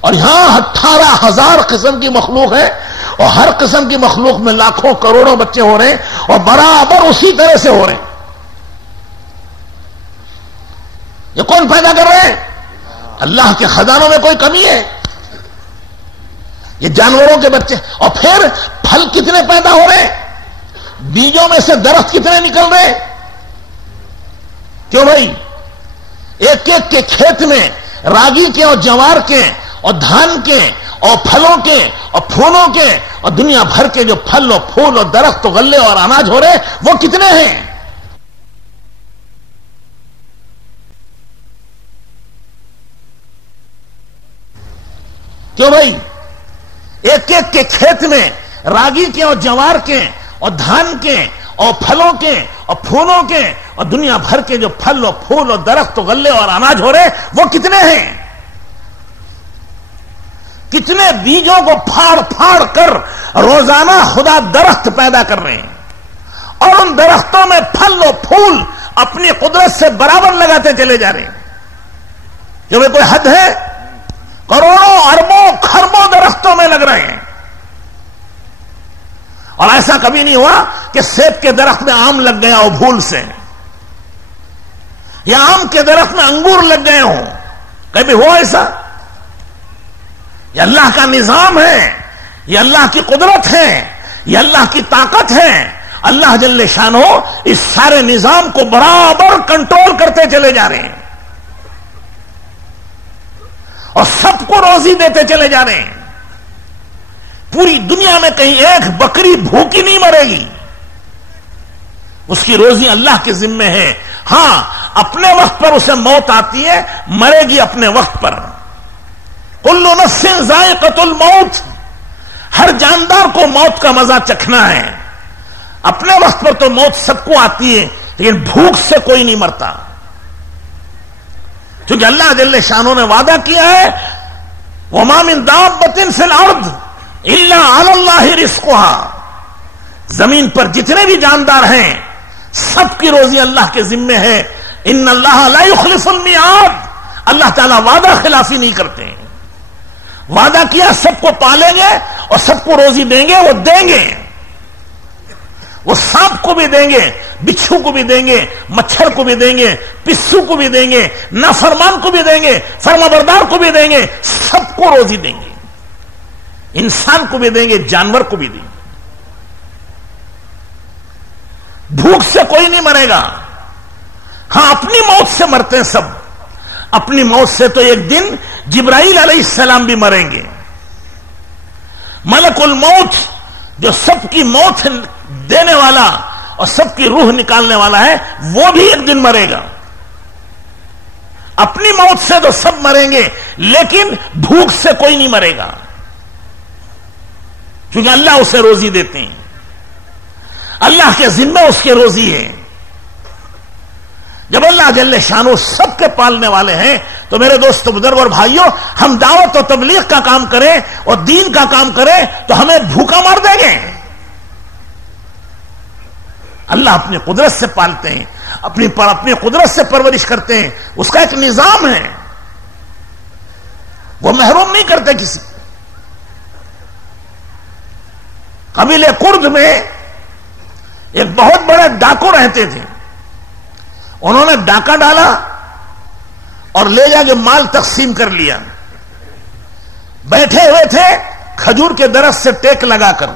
اور یہاں 18,000 قسم کی مخلوق ہے، اور ہر قسم کی مخلوق میں لاکھوں کروڑوں بچے ہو رہے ہیں، اور برابر اسی طرح سے ہو رہے ہیں. یہ کون پیدا کر رہے ہیں؟ اللہ کے خزانوں میں کوئی کمی ہے؟ یہ جانوروں کے بچے. اور پھر پھل کتنے پیدا ہو رہے ہیں؟ بیجوں میں سے درخت کتنے نکل رہے ہیں؟ کیوں بھائی؟ ایک ایک کے کھیت میں راگی کے اور جوار کے اور دھان کے اور پھلوں کے اور پھولوں کے اور دنیا بھر کے جو پھل اور پھول اور درخت اور غلے اور اناج ہو رہے ہیں، وہ کتنے ہیں؟ کیوں بھائی؟ ایک ایک کے کھیت میں راگی کے اور جوار کے اور دھان کے اور پھلوں کے اور پھولوں کے اور دنیا بھر کے جو پھل اور پھول اور درخت اور غلے اور اناج ہو رہے ہیں، وہ کتنے ہیں؟ کتنے بیجوں کو پھاڑ پھاڑ کر روزانہ خدا درخت پیدا کر رہے ہیں، اور ان درختوں میں پھل اور پھول اپنی قدرت سے برابر لگاتے چلے جا رہے ہیں. کیوں بھائی کوئی حد ہے؟ کروڑوں، اربوں، کھربوں درختوں میں لگ رہے ہیں. اور ایسا کبھی نہیں ہوا کہ سیب کے درخت میں آم لگ گیا ہو بھول سے، یا آم کے درخت میں انگور لگ گئے ہوں. کبھی ہوا ایسا؟ یہ اللہ کا نظام ہے، یہ اللہ کی قدرت ہے، یہ اللہ کی طاقت ہے. اللہ جل شانہ اس سارے نظام کو برابر کنٹرول کرتے چلے جا رہے ہیں، اور سب کو روزی دیتے چلے جا رہے ہیں. پوری دنیا میں کہیں ایک بکری بھوکی نہیں مرے گی، اس کی روزی اللہ کے ذمے ہے. ہاں، اپنے وقت پر اسے موت آتی ہے، مرے گی اپنے وقت پر. کل نفس ذائقۃ الموت، ہر جاندار کو موت کا مزہ چکھنا ہے. اپنے وقت پر تو موت سب کو آتی ہے، لیکن بھوک سے کوئی نہیں مرتا، کیونکہ اللہ جل شانہ نے وعدہ کیا ہے وَمَا مِن دَابَّةٍ فِي الْأَرْضِ إِلَّا عَلَى اللَّهِ رِزْقُهَا. زمین پر جتنے بھی جاندار ہیں سب کی روزی اللہ کے ذمے ہے. ان اللہ لا يخلف الميعاد. اللہ تعالیٰ وعدہ خلافی نہیں کرتے ہیں. وعدہ کیا سب کو پالیں گے اور سب کو روزی دیں گے، وہ دیں گے. وہ سانپ کو بھی دیں گے، بچھو کو بھی دیں گے، مچھر کو بھی دیں گے، پسو کو بھی دیں گے، نافرمان کو بھی دیں گے، فرمانبردار کو بھی دیں گے. سب کو روزی دیں گے. انسان کو بھی دیں گے، جانور کو بھی دیں گے. بھوک سے کوئی نہیں مرے گا. ہاں، اپنی موت سے مرتے ہیں سب. اپنی موت سے تو ایک دن جبرائیل علیہ السلام بھی مریں گے. ملک الموت جو سب کی موت دینے والا اور سب کی روح نکالنے والا ہے، وہ بھی ایک دن مرے گا. اپنی موت سے تو سب مریں گے، لیکن بھوک سے کوئی نہیں مرے گا، کیونکہ اللہ اسے روزی دیتے ہیں. اللہ کے ذمہ اس کی روزی ہے. جب اللہ جل شانہ سب کے پالنے والے ہیں تو میرے دوستو، بزرگ اور بھائیوں، ہم دعوت و تبلیغ کا کام کریں اور دین کا کام کریں تو ہمیں بھوکا مار دیں گے. اللہ اپنی قدرت سے پالتے ہیں. اپنی قدرت سے پرورش کرتے ہیں. اس کا ایک نظام ہے, وہ محروم نہیں کرتے کسی. قبیلے کرد میں ایک بہت بڑے ڈاکو رہتے تھے. انہوں نے ڈاکہ ڈالا اور لے جا کے مال تقسیم کر لیا. بیٹھے ہوئے تھے کھجور کے درخت سے ٹیک لگا کر.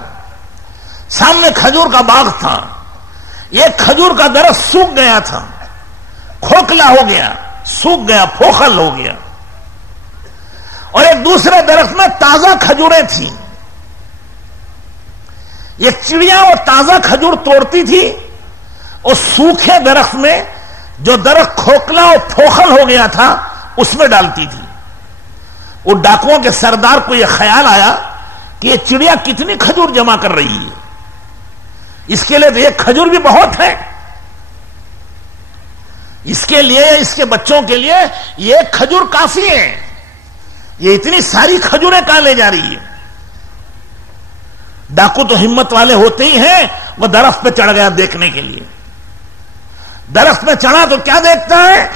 سامنے کھجور کا باغ تھا. ایک کھجور کا درخت سوکھ گیا تھا, کھوکھلا ہو گیا, سوکھ گیا, پھوکھل ہو گیا. اور ایک دوسرے درخت میں تازہ کھجوریں تھیں. یہ چڑیاں وہ تازہ کھجور توڑتی تھی, اور سوکھے درخت میں جو درخت کھوکھلا اور پھوکھل ہو گیا تھا اس میں ڈالتی تھی. وہ ڈاکوؤں کے سردار کو یہ خیال آیا کہ یہ چڑیا کتنی کھجور جمع کر رہی ہے, اس کے لیے تو ایک کھجور بھی بہت ہے. اس کے لیے, اس کے بچوں کے لیے یہ ایک کھجور کافی ہے. یہ اتنی ساری کھجوریں کہاں لے جا رہی ہے؟ ڈاکو تو ہمت والے ہوتے ہی ہیں. وہ درخت پہ چڑھ گیا دیکھنے کے لیے. درخت پہ چڑھا تو کیا دیکھتا ہے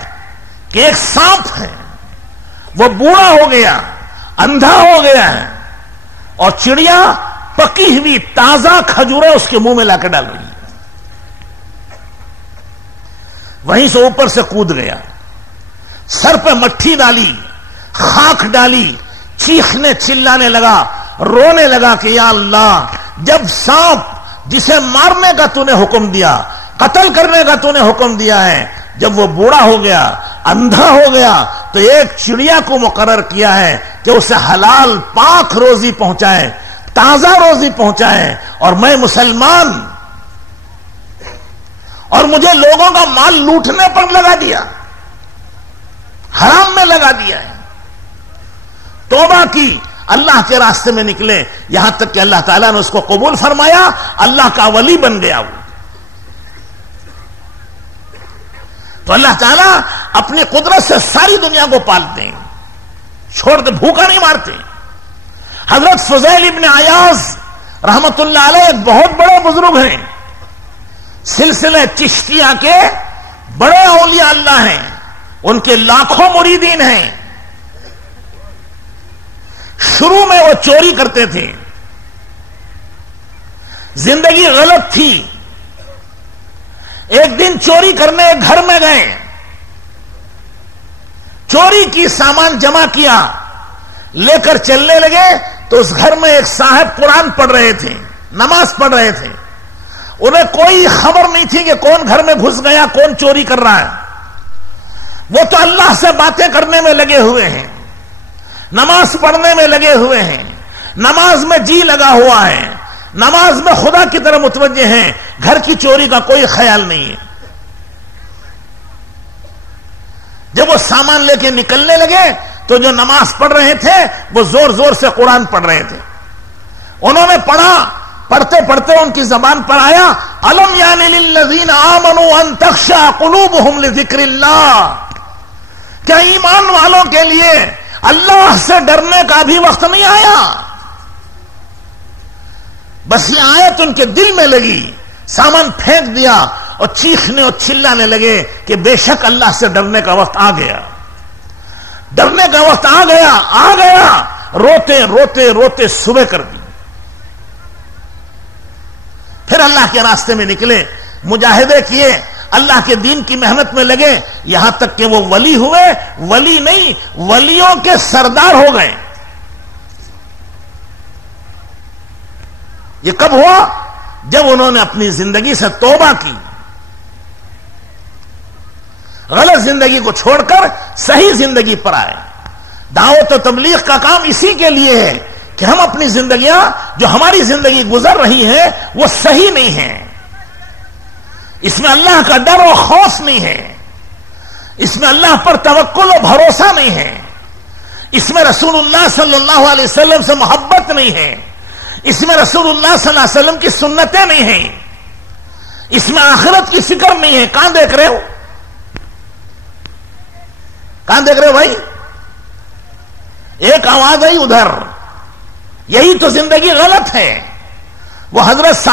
کہ ایک سانپ ہے. وہ بوڑھا ہو گیا, اندھا ہو گیا ہے, اور چڑیا پکی ہوئی تازہ کھجوریں اس کے منہ میں لا کے ڈال رہی ہے. وہیں سے اوپر سے کود گیا, سر پہ مٹھی ڈالی, خاک ڈالی, چیخنے چلانے لگا, رونے لگا کہ یا اللہ, جب سانپ جسے مارنے کا تو نے حکم دیا, قتل کرنے کا تو نے حکم دیا ہے, جب وہ بوڑھا ہو گیا, اندھا ہو گیا, تو ایک چڑیا کو مقرر کیا ہے کہ اسے حلال پاک روزی پہنچائے, تازہ روزی پہنچائے. اور میں مسلمان, اور مجھے لوگوں کا مال لوٹنے پر لگا دیا, حرام میں لگا دیا ہے. توبہ کی, اللہ کے راستے میں نکلے, یہاں تک کہ اللہ تعالیٰ نے اس کو قبول فرمایا, اللہ کا ولی بن گیا. وہ تو اللہ تعالیٰ اپنی قدرت سے ساری دنیا کو پالتے ہیں, چھوڑتے, بھوکا نہیں مارتے. حضرت فضیل ابن عیاض رحمت اللہ علیہ ایک بہت بڑے بزرگ ہیں, سلسلے چشتیہ کے بڑے اولیاء اللہ ہیں, ان کے لاکھوں مریدین ہیں. شروع میں وہ چوری کرتے تھے, زندگی غلط تھی. ایک دن چوری کرنے ایک گھر میں گئے, چوری کی, سامان جمع کیا, لے کر چلنے لگے تو اس گھر میں ایک صاحب قرآن پڑھ رہے تھے, نماز پڑھ رہے تھے. انہیں کوئی خبر نہیں تھی کہ کون گھر میں گھس گیا, کون چوری کر رہا ہے. وہ تو اللہ سے باتیں کرنے میں لگے ہوئے ہیں, نماز پڑھنے میں لگے ہوئے ہیں, نماز میں جی لگا ہوا ہے, نماز میں خدا کی طرف متوجہ ہیں, گھر کی چوری کا کوئی خیال نہیں ہے. جب وہ سامان لے کے نکلنے لگے تو جو نماز پڑھ رہے تھے وہ زور زور سے قرآن پڑھ رہے تھے. انہوں نے پڑھا, پڑھتے پڑھتے ان کی زبان پر آیا, الم یعنی للذین آمنوا ان تخشع قلوبہم لذکر اللہ, کیا ایمان والوں کے لیے اللہ سے ڈرنے کا بھی وقت نہیں آیا؟ بس یہ آیت ان کے دل میں لگی, سامان پھینک دیا اور چیخنے اور چلانے لگے کہ بے شک اللہ سے ڈرنے کا وقت آ گیا, ڈرنے کا وقت آ گیا, آ گیا. روتے روتے روتے صبح کر دی. پھر اللہ کے راستے میں نکلے, مجاہدے کیے, اللہ کے دین کی محنت میں لگے, یہاں تک کہ وہ ولی ہوئے. ولی نہیں, ولیوں کے سردار ہو گئے. یہ کب ہوا؟ جب انہوں نے اپنی زندگی سے توبہ کی, غلط زندگی کو چھوڑ کر صحیح زندگی پر آئے. دعوت و تبلیغ کا کام اسی کے لیے ہے کہ ہم اپنی زندگیاں, جو ہماری زندگی گزر رہی ہے وہ صحیح نہیں ہے, اس میں اللہ کا ڈر و خوف نہیں ہے, اس میں اللہ پر توکل و بھروسہ نہیں ہے, اس میں رسول اللہ صلی اللہ علیہ وسلم سے محبت نہیں ہے, اس میں رسول اللہ صلی اللہ علیہ وسلم کی سنتیں نہیں ہیں, اس میں آخرت کی فکر نہیں ہے. کہاں دیکھ رہے ہو, کہاں دیکھ رہے ہو بھائی؟ ایک آواز آئی ادھر, یہی تو زندگی غلط ہے. وہ حضرت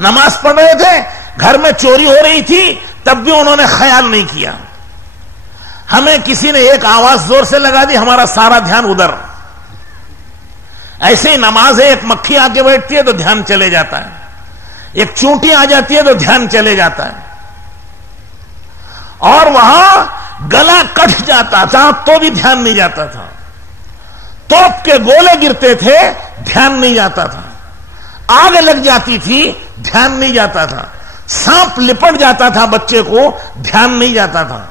نماز پڑھ رہے تھے, گھر میں چوری ہو رہی تھی, تب بھی انہوں نے خیال نہیں کیا. ہمیں کسی نے ایک آواز زور سے لگا دی, ہمارا سارا دھیان ادھر. ایسے ہی نماز ہے, ایک مکھی آ کے بیٹھتی ہے تو دھیان چلے جاتا ہے, ایک چونٹی آ جاتی ہے تو دھیان چلے جاتا ہے, اور وہاں گلا کٹ جاتا تھا تو بھی دھیان نہیں جاتا تھا, توپ کے گولے گرتے تھے دھیان نہیں جاتا تھا, آگ لگ جاتی تھی دھیان نہیں جاتا تھا, سانپ لپٹ جاتا تھا بچے کو دھیان نہیں جاتا تھا.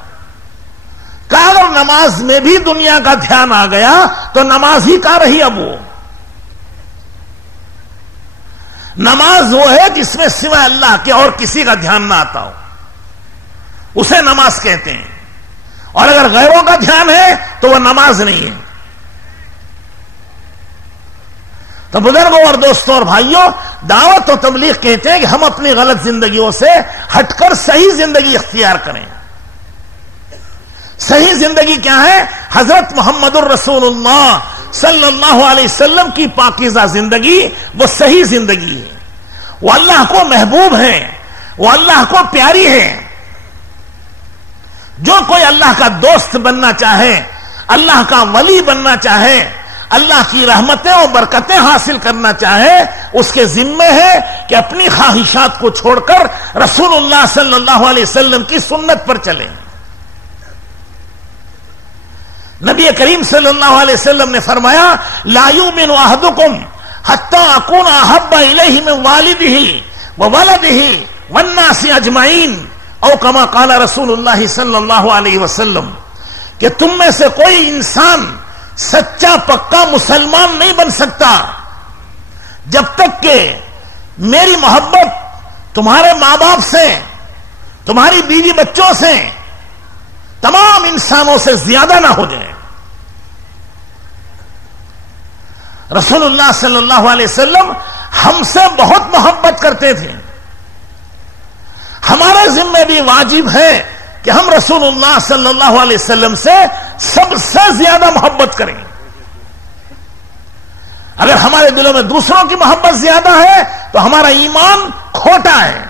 کہا اگر نماز میں بھی دنیا کا دھیان آ گیا تو نماز ہی کا رہی. اب وہ نماز وہ ہے جس میں سوائے اللہ کے اور کسی کا دھیان نہ آتا ہو, اسے نماز کہتے ہیں. اور اگر غیروں کا دھیان ہے تو وہ نماز نہیں ہے. تو بزرگوں اور دوستوں اور بھائیوں, دعوت و تبلیغ کہتے ہیں کہ ہم اپنی غلط زندگیوں سے ہٹ کر صحیح زندگی اختیار کریں. صحیح زندگی کیا ہے؟ حضرت محمد الرسول اللہ صلی اللہ علیہ وسلم کی پاکیزہ زندگی, وہ صحیح زندگی ہے, وہ اللہ کو محبوب ہے, وہ اللہ کو پیاری ہے. جو کوئی اللہ کا دوست بننا چاہے, اللہ کا ولی بننا چاہے, اللہ کی رحمتیں اور برکتیں حاصل کرنا چاہے, اس کے ذمے ہے کہ اپنی خواہشات کو چھوڑ کر رسول اللہ صلی اللہ علیہ وسلم کی سنت پر چلے. نبی کریم صلی اللہ علیہ وسلم نے فرمایا لا یؤمن احدکم حتی اکون احب الیہ من والدہ وولدہ والناس اجمعین او کما قال رسول اللہ صلی اللہ علیہ وسلم, کہ تم میں سے کوئی انسان سچا پکا مسلمان نہیں بن سکتا جب تک کہ میری محبت تمہارے ماں باپ سے, تمہاری بیوی بچوں سے, تمام انسانوں سے زیادہ نہ ہو جائے. رسول اللہ صلی اللہ علیہ وسلم ہم سے بہت محبت کرتے تھے. ہمارے ذمہ بھی واجب ہے کہ ہم رسول اللہ صلی اللہ علیہ وسلم سے سب سے زیادہ محبت کریں. اگر ہمارے دلوں میں دوسروں کی محبت زیادہ ہے تو ہمارا ایمان کھوٹا ہے.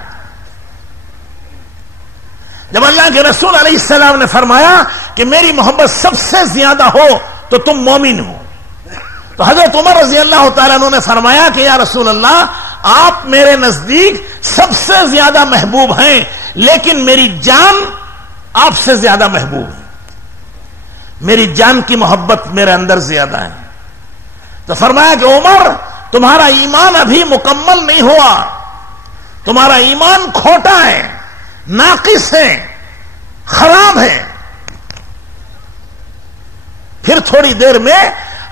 جب اللہ کے رسول علیہ السلام نے فرمایا کہ میری محبت سب سے زیادہ ہو تو تم مومن ہو, تو حضرت عمر رضی اللہ تعالیٰ عنہ نے فرمایا کہ یا رسول اللہ, آپ میرے نزدیک سب سے زیادہ محبوب ہیں, لیکن میری جان آپ سے زیادہ محبوب ہے, میری جان کی محبت میرے اندر زیادہ ہے. تو فرمایا کہ عمر, تمہارا ایمان ابھی مکمل نہیں ہوا, تمہارا ایمان کھوٹا ہے, ناقص ہے, خراب ہے. پھر تھوڑی دیر میں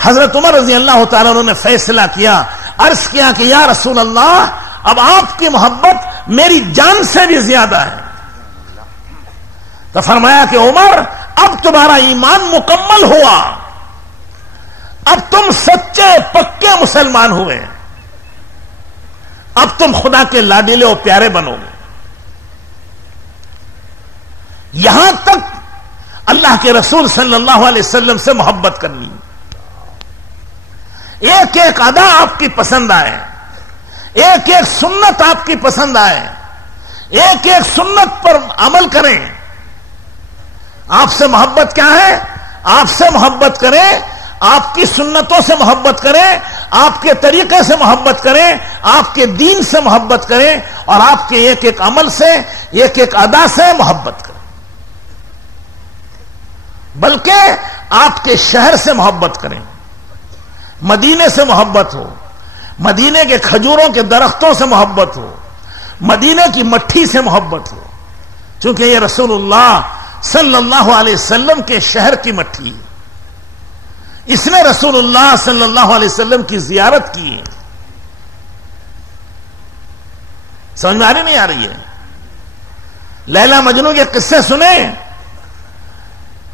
حضرت عمر رضی اللہ تعالیٰ عنہ نے فیصلہ کیا, عرض کیا کہ یا رسول اللہ, اب آپ کی محبت میری جان سے بھی زیادہ ہے. تو فرمایا کہ عمر, اب تمہارا ایمان مکمل ہوا, اب تم سچے پکے مسلمان ہوئے, اب تم خدا کے لاڈلے اور پیارے بنو گے. یہاں تک اللہ کے رسول صلی اللہ علیہ وسلم سے محبت کرنی, ایک ایک ادا آپ کی پسند آئے, ایک ایک سنت آپ کی پسند آئے, ایک ایک سنت پر عمل کریں. آپ سے محبت کیا ہے؟ آپ سے محبت کریں, آپ کی سنتوں سے محبت کریں, آپ کے طریقے سے محبت کریں, آپ کے دین سے محبت کریں, اور آپ کے ایک ایک عمل سے, ایک ایک ادا سے محبت کریں. بلکہ آپ کے شہر سے محبت کریں, مدینے سے محبت ہو, مدینے کے کھجوروں کے درختوں سے محبت ہو, مدینے کی مٹھی سے محبت ہو, چونکہ یہ رسول اللہ صلی اللہ علیہ وسلم کے شہر کی مٹھی ہے. اس نے رسول اللہ صلی اللہ علیہ وسلم کی زیارت کی ہے. سمجھ میں آ رہی نہیں آ رہی ہے؟ لیلا مجنو کے قصے سنے.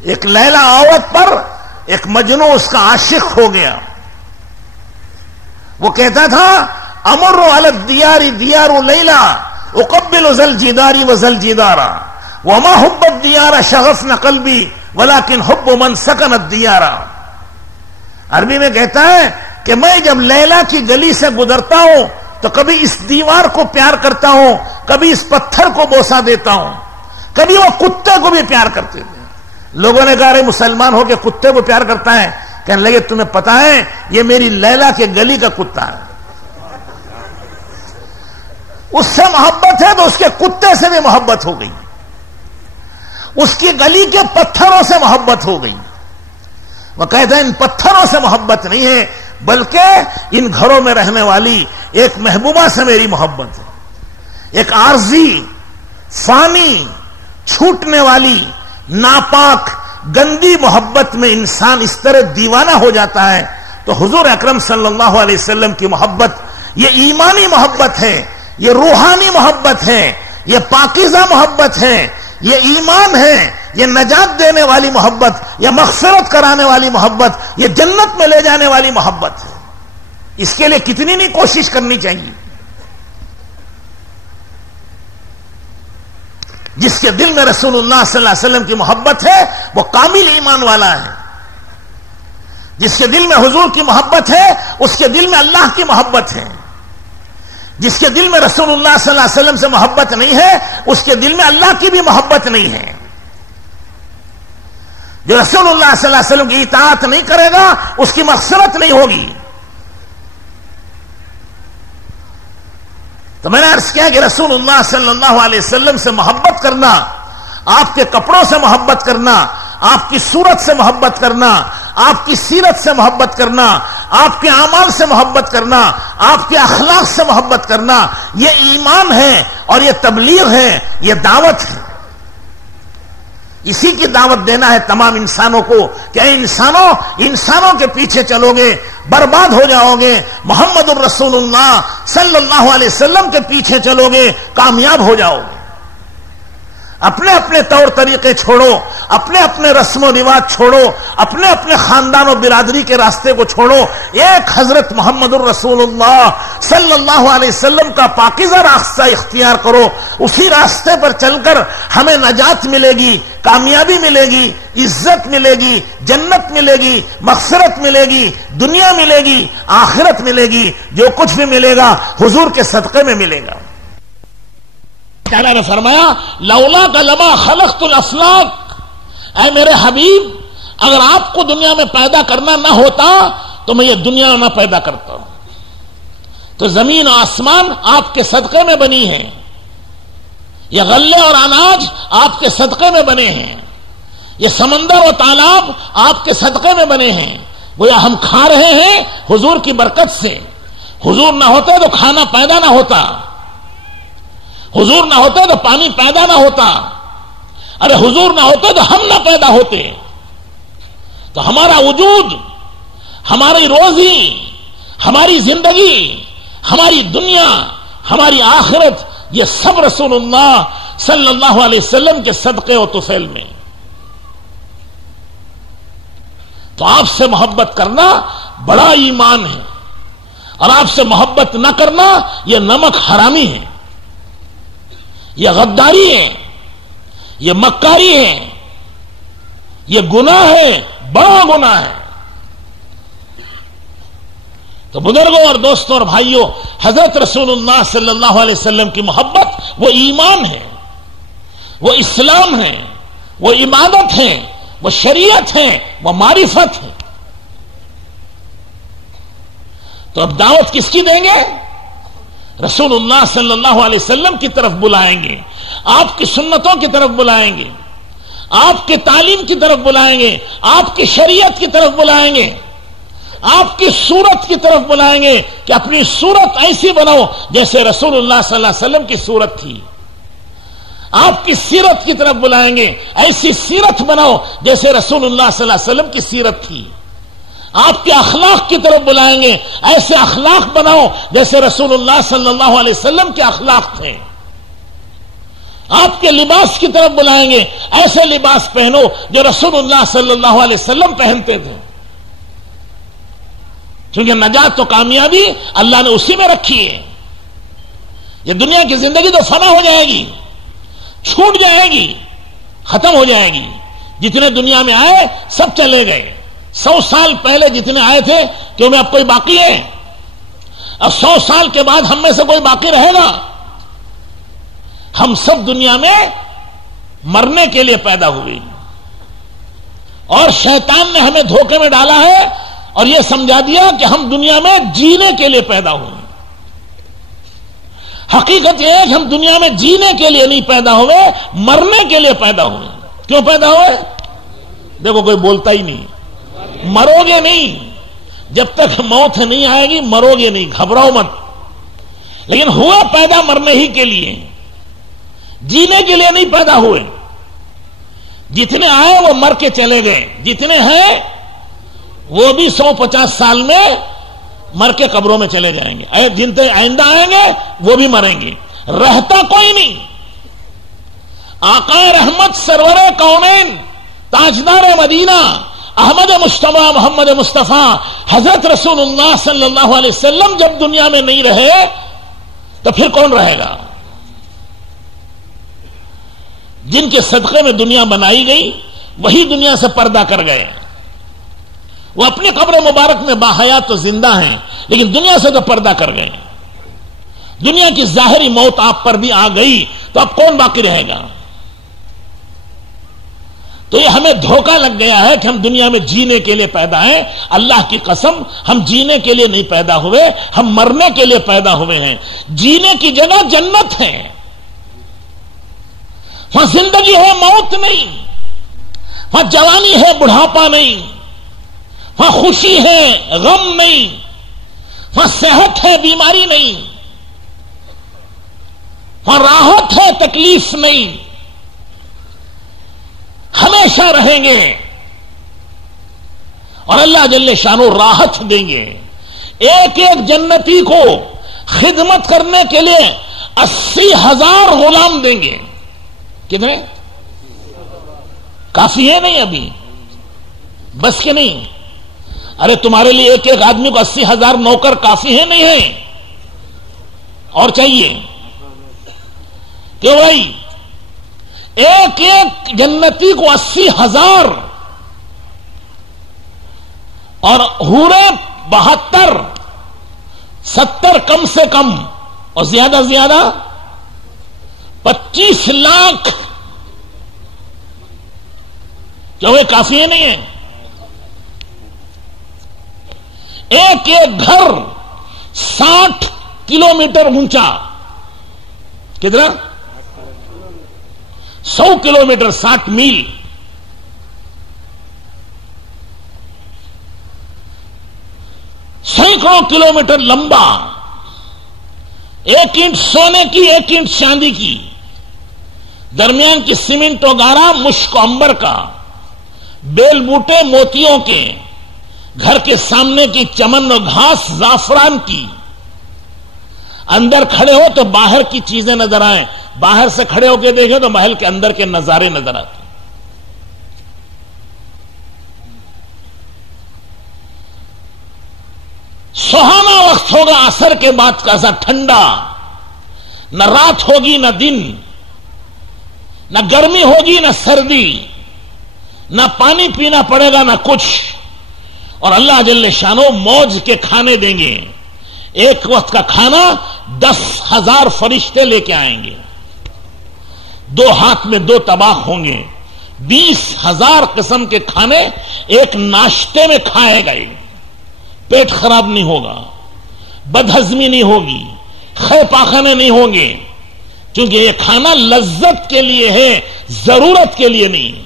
ایک لیلا عورت پر ایک مجنو اس کا عاشق ہو گیا. وہ کہتا تھا امر علی الدیار دیار لیلا اقبل ذل جداری وذل جدارا وما حب الدیار شغفنا قلبی ولکن حب من سکن الدیار. عربی میں کہتا ہے کہ میں جب لیلا کی گلی سے گزرتا ہوں تو کبھی اس دیوار کو پیار کرتا ہوں, کبھی اس پتھر کو بوسہ دیتا ہوں, کبھی وہ کتے کو بھی پیار کرتے تھے. لوگوں نے کہا ارے مسلمان ہو کے کتے کو پیار کرتا ہے. کہنے لگے تمہیں پتا ہے یہ میری لیلا کے گلی کا کتا ہے, اس سے محبت ہے تو اس کے کتے سے بھی محبت ہو گئی, اس کی گلی کے پتھروں سے محبت ہو گئی. وہ کہتے ہیں ان پتھروں سے محبت نہیں ہے بلکہ ان گھروں میں رہنے والی ایک محبوبہ سے میری محبت ہے. ایک عارضی, فانی, چھوٹنے والی, ناپاک, گندی محبت میں انسان اس طرح دیوانہ ہو جاتا ہے. تو حضور اکرم صلی اللہ علیہ وسلم کی محبت یہ ایمانی محبت ہے, یہ روحانی محبت ہے, یہ پاکیزہ محبت ہے, یہ ایمان ہے, یہ نجات دینے والی محبت, یہ مغفرت کرانے والی محبت, یہ جنت میں لے جانے والی محبت ہے. اس کے لیے کتنی نہیں کوشش کرنی چاہیے. جس کے دل میں رسول اللہ صلی اللہ علیہ وسلم کی محبت ہے وہ کامل ایمان والا ہے. جس کے دل میں حضور کی محبت ہے اس کے دل میں اللہ کی محبت ہے. جس کے دل میں رسول اللہ صلی اللہ علیہ وسلم سے محبت نہیں ہے اس کے دل میں اللہ کی بھی محبت نہیں ہے. جو رسول اللہ صلی اللہ علیہ وسلم کی اطاعت نہیں کرے گا اس کی مغفرت نہیں ہوگی. تو میں نے عرض کیا کہ رسول اللہ صلی اللہ علیہ وسلم سے محبت کرنا, آپ کے کپڑوں سے محبت کرنا, آپ کی صورت سے محبت کرنا, آپ کی سیرت سے محبت کرنا, آپ کے اعمال سے محبت کرنا, آپ کے اخلاق سے محبت کرنا, یہ ایمان ہے اور یہ تبلیغ ہے, یہ دعوت ہے. اسی کی دعوت دینا ہے تمام انسانوں کو کہ اے انسانوں کے پیچھے چلو گے برباد ہو جاؤ گے, محمد الرسول اللہ صلی اللہ علیہ وسلم کے پیچھے چلو گے کامیاب ہو جاؤ گے. اپنے اپنے طور طریقے چھوڑو, اپنے اپنے رسم و رواج چھوڑو, اپنے اپنے خاندان و برادری کے راستے کو چھوڑو, ایک حضرت محمد الرسول اللہ صلی اللہ علیہ وسلم کا پاکیزہ راستہ اختیار کرو. اسی راستے پر چل کر ہمیں نجات ملے گی, کامیابی ملے گی, عزت ملے گی, جنت ملے گی, مغفرت ملے گی, دنیا ملے گی, آخرت ملے گی. جو کچھ بھی ملے گا حضور کے صدقے میں ملے گا. تعالیٰ نے فرمایا لولا کا لما خلقت الافلاق, اے میرے حبیب اگر آپ کو دنیا میں پیدا کرنا نہ ہوتا تو میں یہ دنیا نہ پیدا کرتا. تو زمین و آسمان آپ کے صدقے میں بنی ہیں, یہ غلے اور اناج آپ کے صدقے میں بنے ہیں, یہ سمندر و تالاب آپ کے صدقے میں بنے ہیں. گویا ہم کھا رہے ہیں حضور کی برکت سے. حضور نہ ہوتے تو کھانا پیدا نہ ہوتا, حضور نہ ہوتے تو پانی پیدا نہ ہوتا, ارے حضور نہ ہوتے تو ہم نہ پیدا ہوتے. تو ہمارا وجود, ہماری روزی, ہماری زندگی, ہماری دنیا, ہماری آخرت یہ سب رسول اللہ صلی اللہ علیہ وسلم کے صدقے و طفیل میں. تو آپ سے محبت کرنا بڑا ایمان ہے, اور آپ سے محبت نہ کرنا یہ نمک حرامی ہے, یہ غداری ہے, یہ مکاری ہے, یہ گناہ ہے, بڑا گناہ ہے. تو بزرگوں اور دوستوں اور بھائیوں, حضرت رسول اللہ صلی اللہ علیہ وسلم کی محبت وہ ایمان ہے, وہ اسلام ہے, وہ عبادت ہے, وہ شریعت ہے, وہ معرفت ہے. تو اب دعوت کس کی دیں گے؟ رسول اللہ صلی اللہ علیہ وسلم کی طرف بلائیں گے, آپ کی سنتوں کی طرف بلائیں گے, آپ کی تعلیم کی طرف بلائیں گے, آپ کی شریعت کی طرف بلائیں گے, آپ کی صورت کی طرف بلائیں گے کہ اپنی صورت ایسی بناؤ جیسے رسول اللہ صلی اللہ علیہ وسلم کی صورت تھی. آپ کی سیرت کی طرف بلائیں گے, ایسی سیرت بناؤ جیسے رسول اللہ صلی اللہ علیہ وسلم کی سیرت تھی. آپ کے اخلاق کی طرف بلائیں گے, ایسے اخلاق بناؤ جیسے رسول اللہ صلی اللہ علیہ وسلم کے اخلاق تھے. آپ کے لباس کی طرف بلائیں گے, ایسے لباس پہنو جو رسول اللہ صلی اللہ علیہ وسلم پہنتے تھے. کیونکہ نجات تو کامیابی اللہ نے اسی میں رکھی ہے. یہ دنیا کی زندگی تو فنا ہو جائے گی, چھوٹ جائے گی, ختم ہو جائے گی. جتنے دنیا میں آئے سب چلے گئے. 100 سال پہلے جتنے آئے تھے کیوں میں اب کوئی باقی ہے؟ اب 100 سال کے بعد ہم میں سے کوئی باقی رہے گا؟ ہم سب دنیا میں مرنے کے لیے پیدا ہوئی. اور شیطان نے ہمیں دھوکے میں ڈالا ہے اور یہ سمجھا دیا کہ ہم دنیا میں جینے کے لیے پیدا ہوئے. حقیقت یہ ہے کہ ہم دنیا میں جینے کے لیے نہیں پیدا ہوئے, مرنے کے لیے پیدا ہوئے. کیوں پیدا ہوئے؟ دیکھو کوئی بولتا ہی نہیں. مرو گے نہیں, جب تک موت نہیں آئے گی مرو گے نہیں, گھبراؤ مت. لیکن ہوا پیدا مرنے ہی کے لیے, جینے کے لیے نہیں پیدا ہوئے. جتنے آئے وہ مر کے چلے گئے, جتنے ہیں وہ بھی 150 سال میں مر کے قبروں میں چلے جائیں گے. جتنے آئندہ آئیں گے وہ بھی مریں گے, رہتا کوئی نہیں. آقا رحمت سرور کونین تاجدار مدینہ احمد مجتبی محمد مصطفیٰ حضرت رسول اللہ صلی اللہ علیہ وسلم جب دنیا میں نہیں رہے تو پھر کون رہے گا؟ جن کے صدقے میں دنیا بنائی گئی وہی دنیا سے پردہ کر گئے. وہ اپنی قبر مبارک میں باحیات تو زندہ ہیں لیکن دنیا سے تو پردہ کر گئے. دنیا کی ظاہری موت آپ پر بھی آ گئی تو اب کون باقی رہے گا؟ تو یہ ہمیں دھوکہ لگ گیا ہے کہ ہم دنیا میں جینے کے لیے پیدا ہیں. اللہ کی قسم ہم جینے کے لیے نہیں پیدا ہوئے, ہم مرنے کے لیے پیدا ہوئے ہیں. جینے کی جگہ جنت ہے, وہاں زندگی ہے موت نہیں, وہاں جوانی ہے بڑھاپا نہیں, وہاں خوشی ہے غم نہیں, وہاں صحت ہے بیماری نہیں, وہاں راحت ہے تکلیف نہیں. ہمیشہ رہیں گے اور اللہ جل شانہ راحت دیں گے. ایک ایک جنتی کو خدمت کرنے کے لیے 80,000 غلام دیں گے. کتنے؟ کافی ہے نہیں ابھی, بس کے نہیں. ارے تمہارے لیے ایک ایک آدمی کو 80,000 نوکر کافی ہے نہیں ہے, اور چاہیے؟ کیوں بھائی؟ ایک ایک جنتی کو 80,000 اور حورے 72 70 کم سے کم اور زیادہ سے زیادہ 25 لاکھ. کیا وہ کافی ہے نہیں ہے؟ ایک ایک گھر 60 کلومیٹر اونچا. کتنا؟ 100 کلومیٹر, 60 میل. سینکڑوں کلومیٹر لمبا. ایک اینٹ سونے کی, ایک اینٹ چاندی کی, درمیان کی سیمنٹ و گارا مشک و عنبر کا, بیل بوٹے موتیوں کے, گھر کے سامنے کی چمن و گھاس زعفران کی. اندر کھڑے ہو تو باہر کی چیزیں نظر آئیں, باہر سے کھڑے ہو کے دیکھیں تو محل کے اندر کے نظارے نظر آتے. سہانا وقت ہوگا عصر کے بعد کا, ایسا ٹھنڈا, نہ رات ہوگی نہ دن, نہ گرمی ہوگی نہ سردی, نہ پانی پینا پڑے گا نہ کچھ. اور اللہ جل شانہ موج کے کھانے دیں گے. ایک وقت کا کھانا 10,000 فرشتے لے کے آئیں گے. 2 ہاتھ میں 2 طباخ ہوں گے. 20,000 قسم کے کھانے ایک ناشتے میں کھائے گئے. پیٹ خراب نہیں ہوگا, بدہضمی نہیں ہوگی, خے پاخانے نہیں ہوں گے, کیونکہ یہ کھانا لذت کے لیے ہے, ضرورت کے لیے نہیں.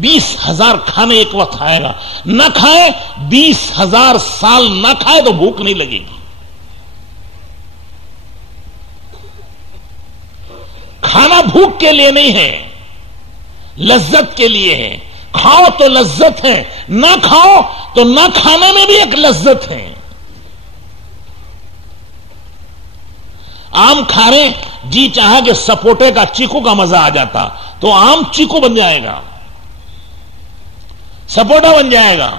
20,000 کھانے ایک وقت کھائے گا. نہ کھائے 20,000 سال نہ کھائے تو بھوک نہیں لگے گی. کھانا بھوک کے لیے نہیں ہے, لذت کے لیے ہے. کھاؤ تو لذت ہے, نہ کھاؤ تو نہ کھانے میں بھی ایک لذت ہے. آم کھا رہے, جی چاہا کہ سپوٹے کا چیکو کا مزہ آ جاتا تو آم چیکو بن جائے گا, سپوٹا بن جائے گا.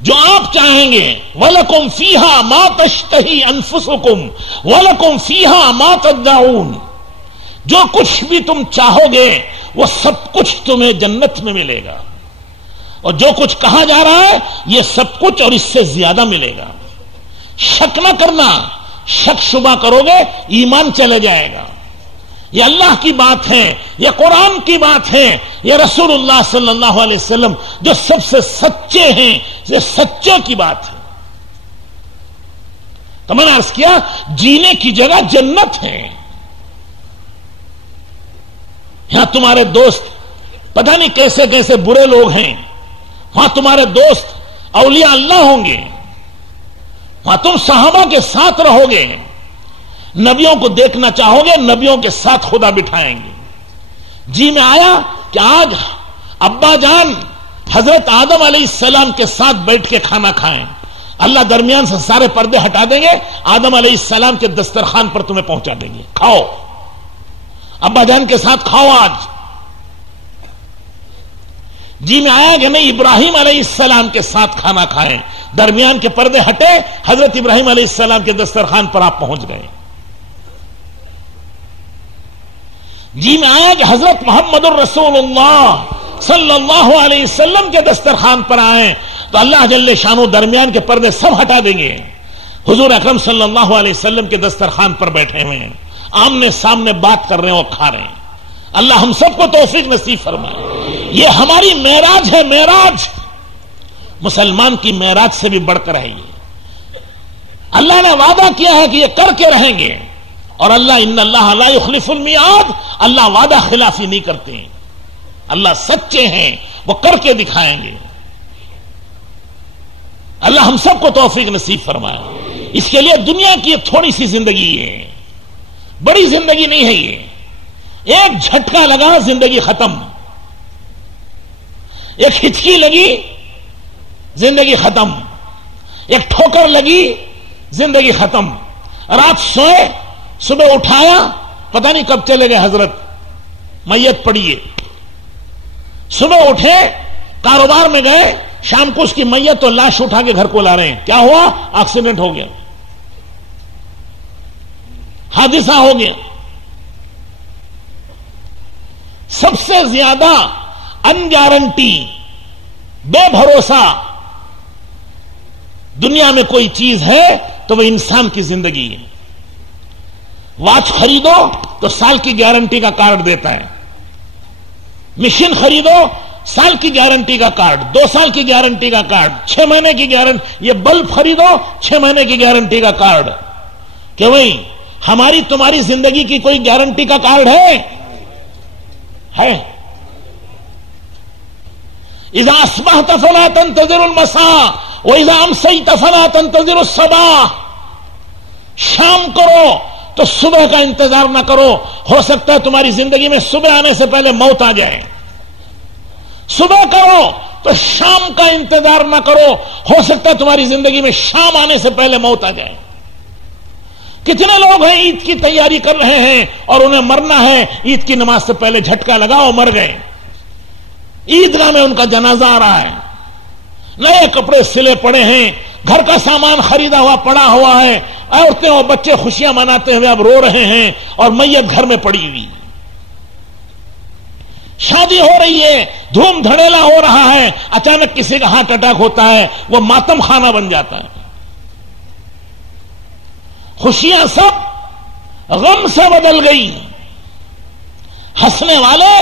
جو آپ چاہیں گے وَلَكُمْ فِيهَا مَا تَشْتَهِي أَنفُسُكُمْ وَلَكُمْ فِيهَا مَا تَدَّعُونَ, جو کچھ بھی تم چاہو گے وہ سب کچھ تمہیں جنت میں ملے گا. اور جو کچھ کہا جا رہا ہے یہ سب کچھ اور اس سے زیادہ ملے گا. شک نہ کرنا, شک شبہ کرو گے ایمان چلے جائے گا. یہ اللہ کی بات ہے، یہ قرآن کی بات ہے، یہ رسول اللہ صلی اللہ علیہ وسلم جو سب سے سچے ہیں، یہ سچوں کی بات ہے۔ تو میں نے عرض کیا جینے کی جگہ جنت ہے۔ یہاں تمہارے دوست پتہ نہیں کیسے کیسے برے لوگ ہیں، وہاں تمہارے دوست اولیاء اللہ ہوں گے، وہاں تم صحابہ کے ساتھ رہو گے، نبیوں کو دیکھنا چاہو گے، نبیوں کے ساتھ خدا بٹھائیں گے۔ جی میں آیا کہ آج ابا جان حضرت آدم علیہ السلام کے ساتھ بیٹھ کے کھانا کھائیں، اللہ درمیان سے سارے پردے ہٹا دیں گے، آدم علیہ السلام کے دسترخوان پر تمہیں پہنچا دیں گے، کھاؤ، ابا جان کے ساتھ کھاؤ آج۔ جی میں آیا کہ نہیں ابراہیم علیہ السلام کے ساتھ کھانا کھائیں، درمیان کے پردے ہٹے، حضرت ابراہیم علیہ السلام کے دسترخوان پر آپ پہنچ گئے۔ جی میں آیا کہ حضرت محمد الرسول اللہ صلی اللہ علیہ وسلم کے دسترخوان پر آئیں تو اللہ جل شانہ درمیان کے پردے سب ہٹا دیں گے، حضور اکرم صلی اللہ علیہ وسلم کے دسترخوان پر بیٹھے ہوئے ہیں، آمنے سامنے بات کر رہے ہیں اور کھا رہے ہیں۔ اللہ ہم سب کو توفیق نصیب فرمائے۔ یہ ہماری معراج ہے، معراج مسلمان کی معراج سے بھی بڑھ کر ہے یہ۔ اللہ نے وعدہ کیا ہے کہ یہ کر کے رہیں گے، اور اللہ ان اللہ لا یخلف المیعاد، اللہ وعدہ خلافی نہیں کرتے ہیں، اللہ سچے ہیں، وہ کر کے دکھائیں گے۔ اللہ ہم سب کو توفیق نصیب فرمائے۔ اس کے لیے دنیا کی ایک تھوڑی سی زندگی ہے، بڑی زندگی نہیں ہے یہ، ایک جھٹکا لگا زندگی ختم، ایک ہچکی لگی زندگی ختم، ایک ٹھوکر لگی زندگی ختم، رات سوئے صبح اٹھایا پتہ نہیں کب چلے گئے حضرت، میت پڑی ہے، صبح اٹھے کاروبار میں گئے، شام کو اس کی میت تو لاش اٹھا کے گھر کو لا رہے ہیں، کیا ہوا؟ ایکسیڈنٹ ہو گیا، حادثہ ہو گیا۔ سب سے زیادہ ان گارنٹی، بے بھروسہ دنیا میں کوئی چیز ہے تو وہ انسان کی زندگی ہے۔ واچ خریدو تو سال کی گارنٹی کا کارڈ دیتا ہے، مشین خریدو سال کی گارنٹی کا کارڈ، 2 سال کی گارنٹی کا کارڈ، 6 مہینے کی گارنٹی، یہ بلب خریدو 6 مہینے کی گارنٹی کا کارڈ۔ کہ وہی ہماری تمہاری زندگی کی کوئی گارنٹی کا کارڈ ہے؟ اذا اصبحت فلا تنتظر المساء واذا امسيت فلا تنتظر الصباح، شام کرو تو صبح کا انتظار نہ کرو، ہو سکتا ہے تمہاری زندگی میں صبح آنے سے پہلے موت آ جائے۔ صبح کرو تو شام کا انتظار نہ کرو، ہو سکتا ہے تمہاری زندگی میں شام آنے سے پہلے موت آ جائے۔ کتنے لوگ ہیں عید کی تیاری کر رہے ہیں اور انہیں مرنا ہے، عید کی نماز سے پہلے جھٹکا لگا اور مر گئے، عیدگاہ میں ان کا جنازہ آ رہا ہے، نئے کپڑے سلے پڑے ہیں، گھر کا سامان خریدا ہوا پڑا ہوا ہے، عورتیں اور بچے خوشیاں مناتے ہوئے اب رو رہے ہیں اور میت گھر میں پڑی ہوئی، شادی ہو رہی ہے، دھوم دھڑیلا ہو رہا ہے، اچانک کسی کا ہارٹ اٹیک ہوتا ہے، وہ ماتم خانہ بن جاتا ہے۔ خوشیاں سب غم سے بدل گئی، ہنسنے والے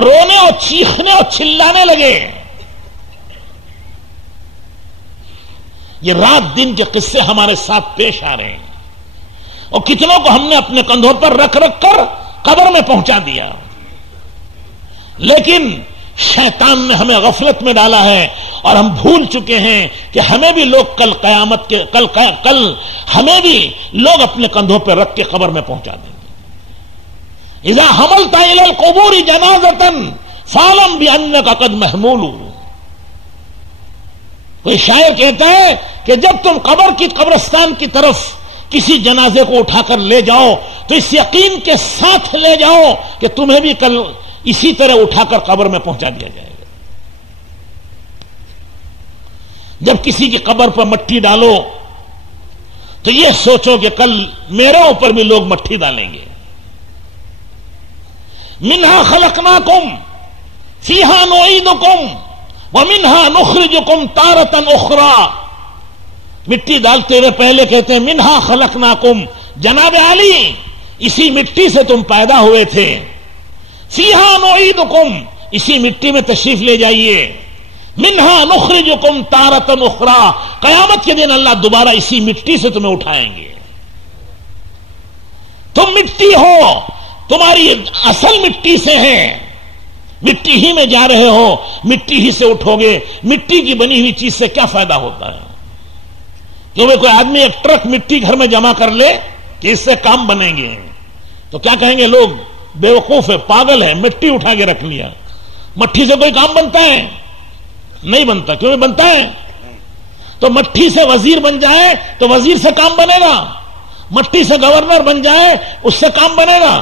رونے اور چیخنے اور چلانے لگے۔ یہ رات دن کے قصے ہمارے ساتھ پیش آ رہے ہیں، اور کتنوں کو ہم نے اپنے کندھوں پر رکھ رکھ کر قبر میں پہنچا دیا، لیکن شیطان نے ہمیں غفلت میں ڈالا ہے اور ہم بھول چکے ہیں کہ ہمیں بھی لوگ کل قیامت کے کل ہمیں بھی لوگ اپنے کندھوں پہ رکھ کے قبر میں پہنچا دیں گے۔ اذا حملت الى القبور جنازۃ فاعلم بانک قد محمول۔ کوئی شاعر کہتا ہے کہ جب تم قبرستان کی طرف کسی جنازے کو اٹھا کر لے جاؤ تو اس یقین کے ساتھ لے جاؤ کہ تمہیں بھی کل اسی طرح اٹھا کر قبر میں پہنچا دیا جائے گا۔ جب کسی کی قبر پر مٹی ڈالو تو یہ سوچو کہ کل میرے اوپر بھی لوگ مٹی ڈالیں گے۔ منہا خلقناکم فیہا نعیدکم ومنہا نخرجکم تارۃ اخری۔ مٹی ڈالتے ہوئے پہلے کہتے ہیں منہا خلقناکم، جناب علی اسی مٹی سے تم پیدا ہوئے تھے. فیہا نعیدکم، اسی مٹی میں تشریف لے جائیے. منہا نخرجکم تارۃ اخری، قیامت کے دن اللہ دوبارہ اسی مٹی سے تمہیں اٹھائیں گے. تم مٹی ہو، تمہاری اصل مٹی سے ہے، مٹی ہی میں جا رہے ہو، مٹی ہی سے اٹھو گے. مٹی کی بنی ہوئی چیز سے کیا فائدہ ہوتا ہے؟ کیونکہ کوئی آدمی ایک ٹرک مٹی گھر میں جمع کر لے کہ اس سے کام بنیں گے، تو کیا کہیں گے لوگ؟ بیوقوف ہے، پاگل ہے، مٹی اٹھا کے رکھ لیا. مٹی سے کوئی کام بنتا ہے؟ نہیں بنتا. کیوں نہیں بنتا ہے؟ تو مٹی سے وزیر بن جائے تو وزیر سے کام بنے گا، مٹی سے گورنر بن جائے اس سے کام بنے گا،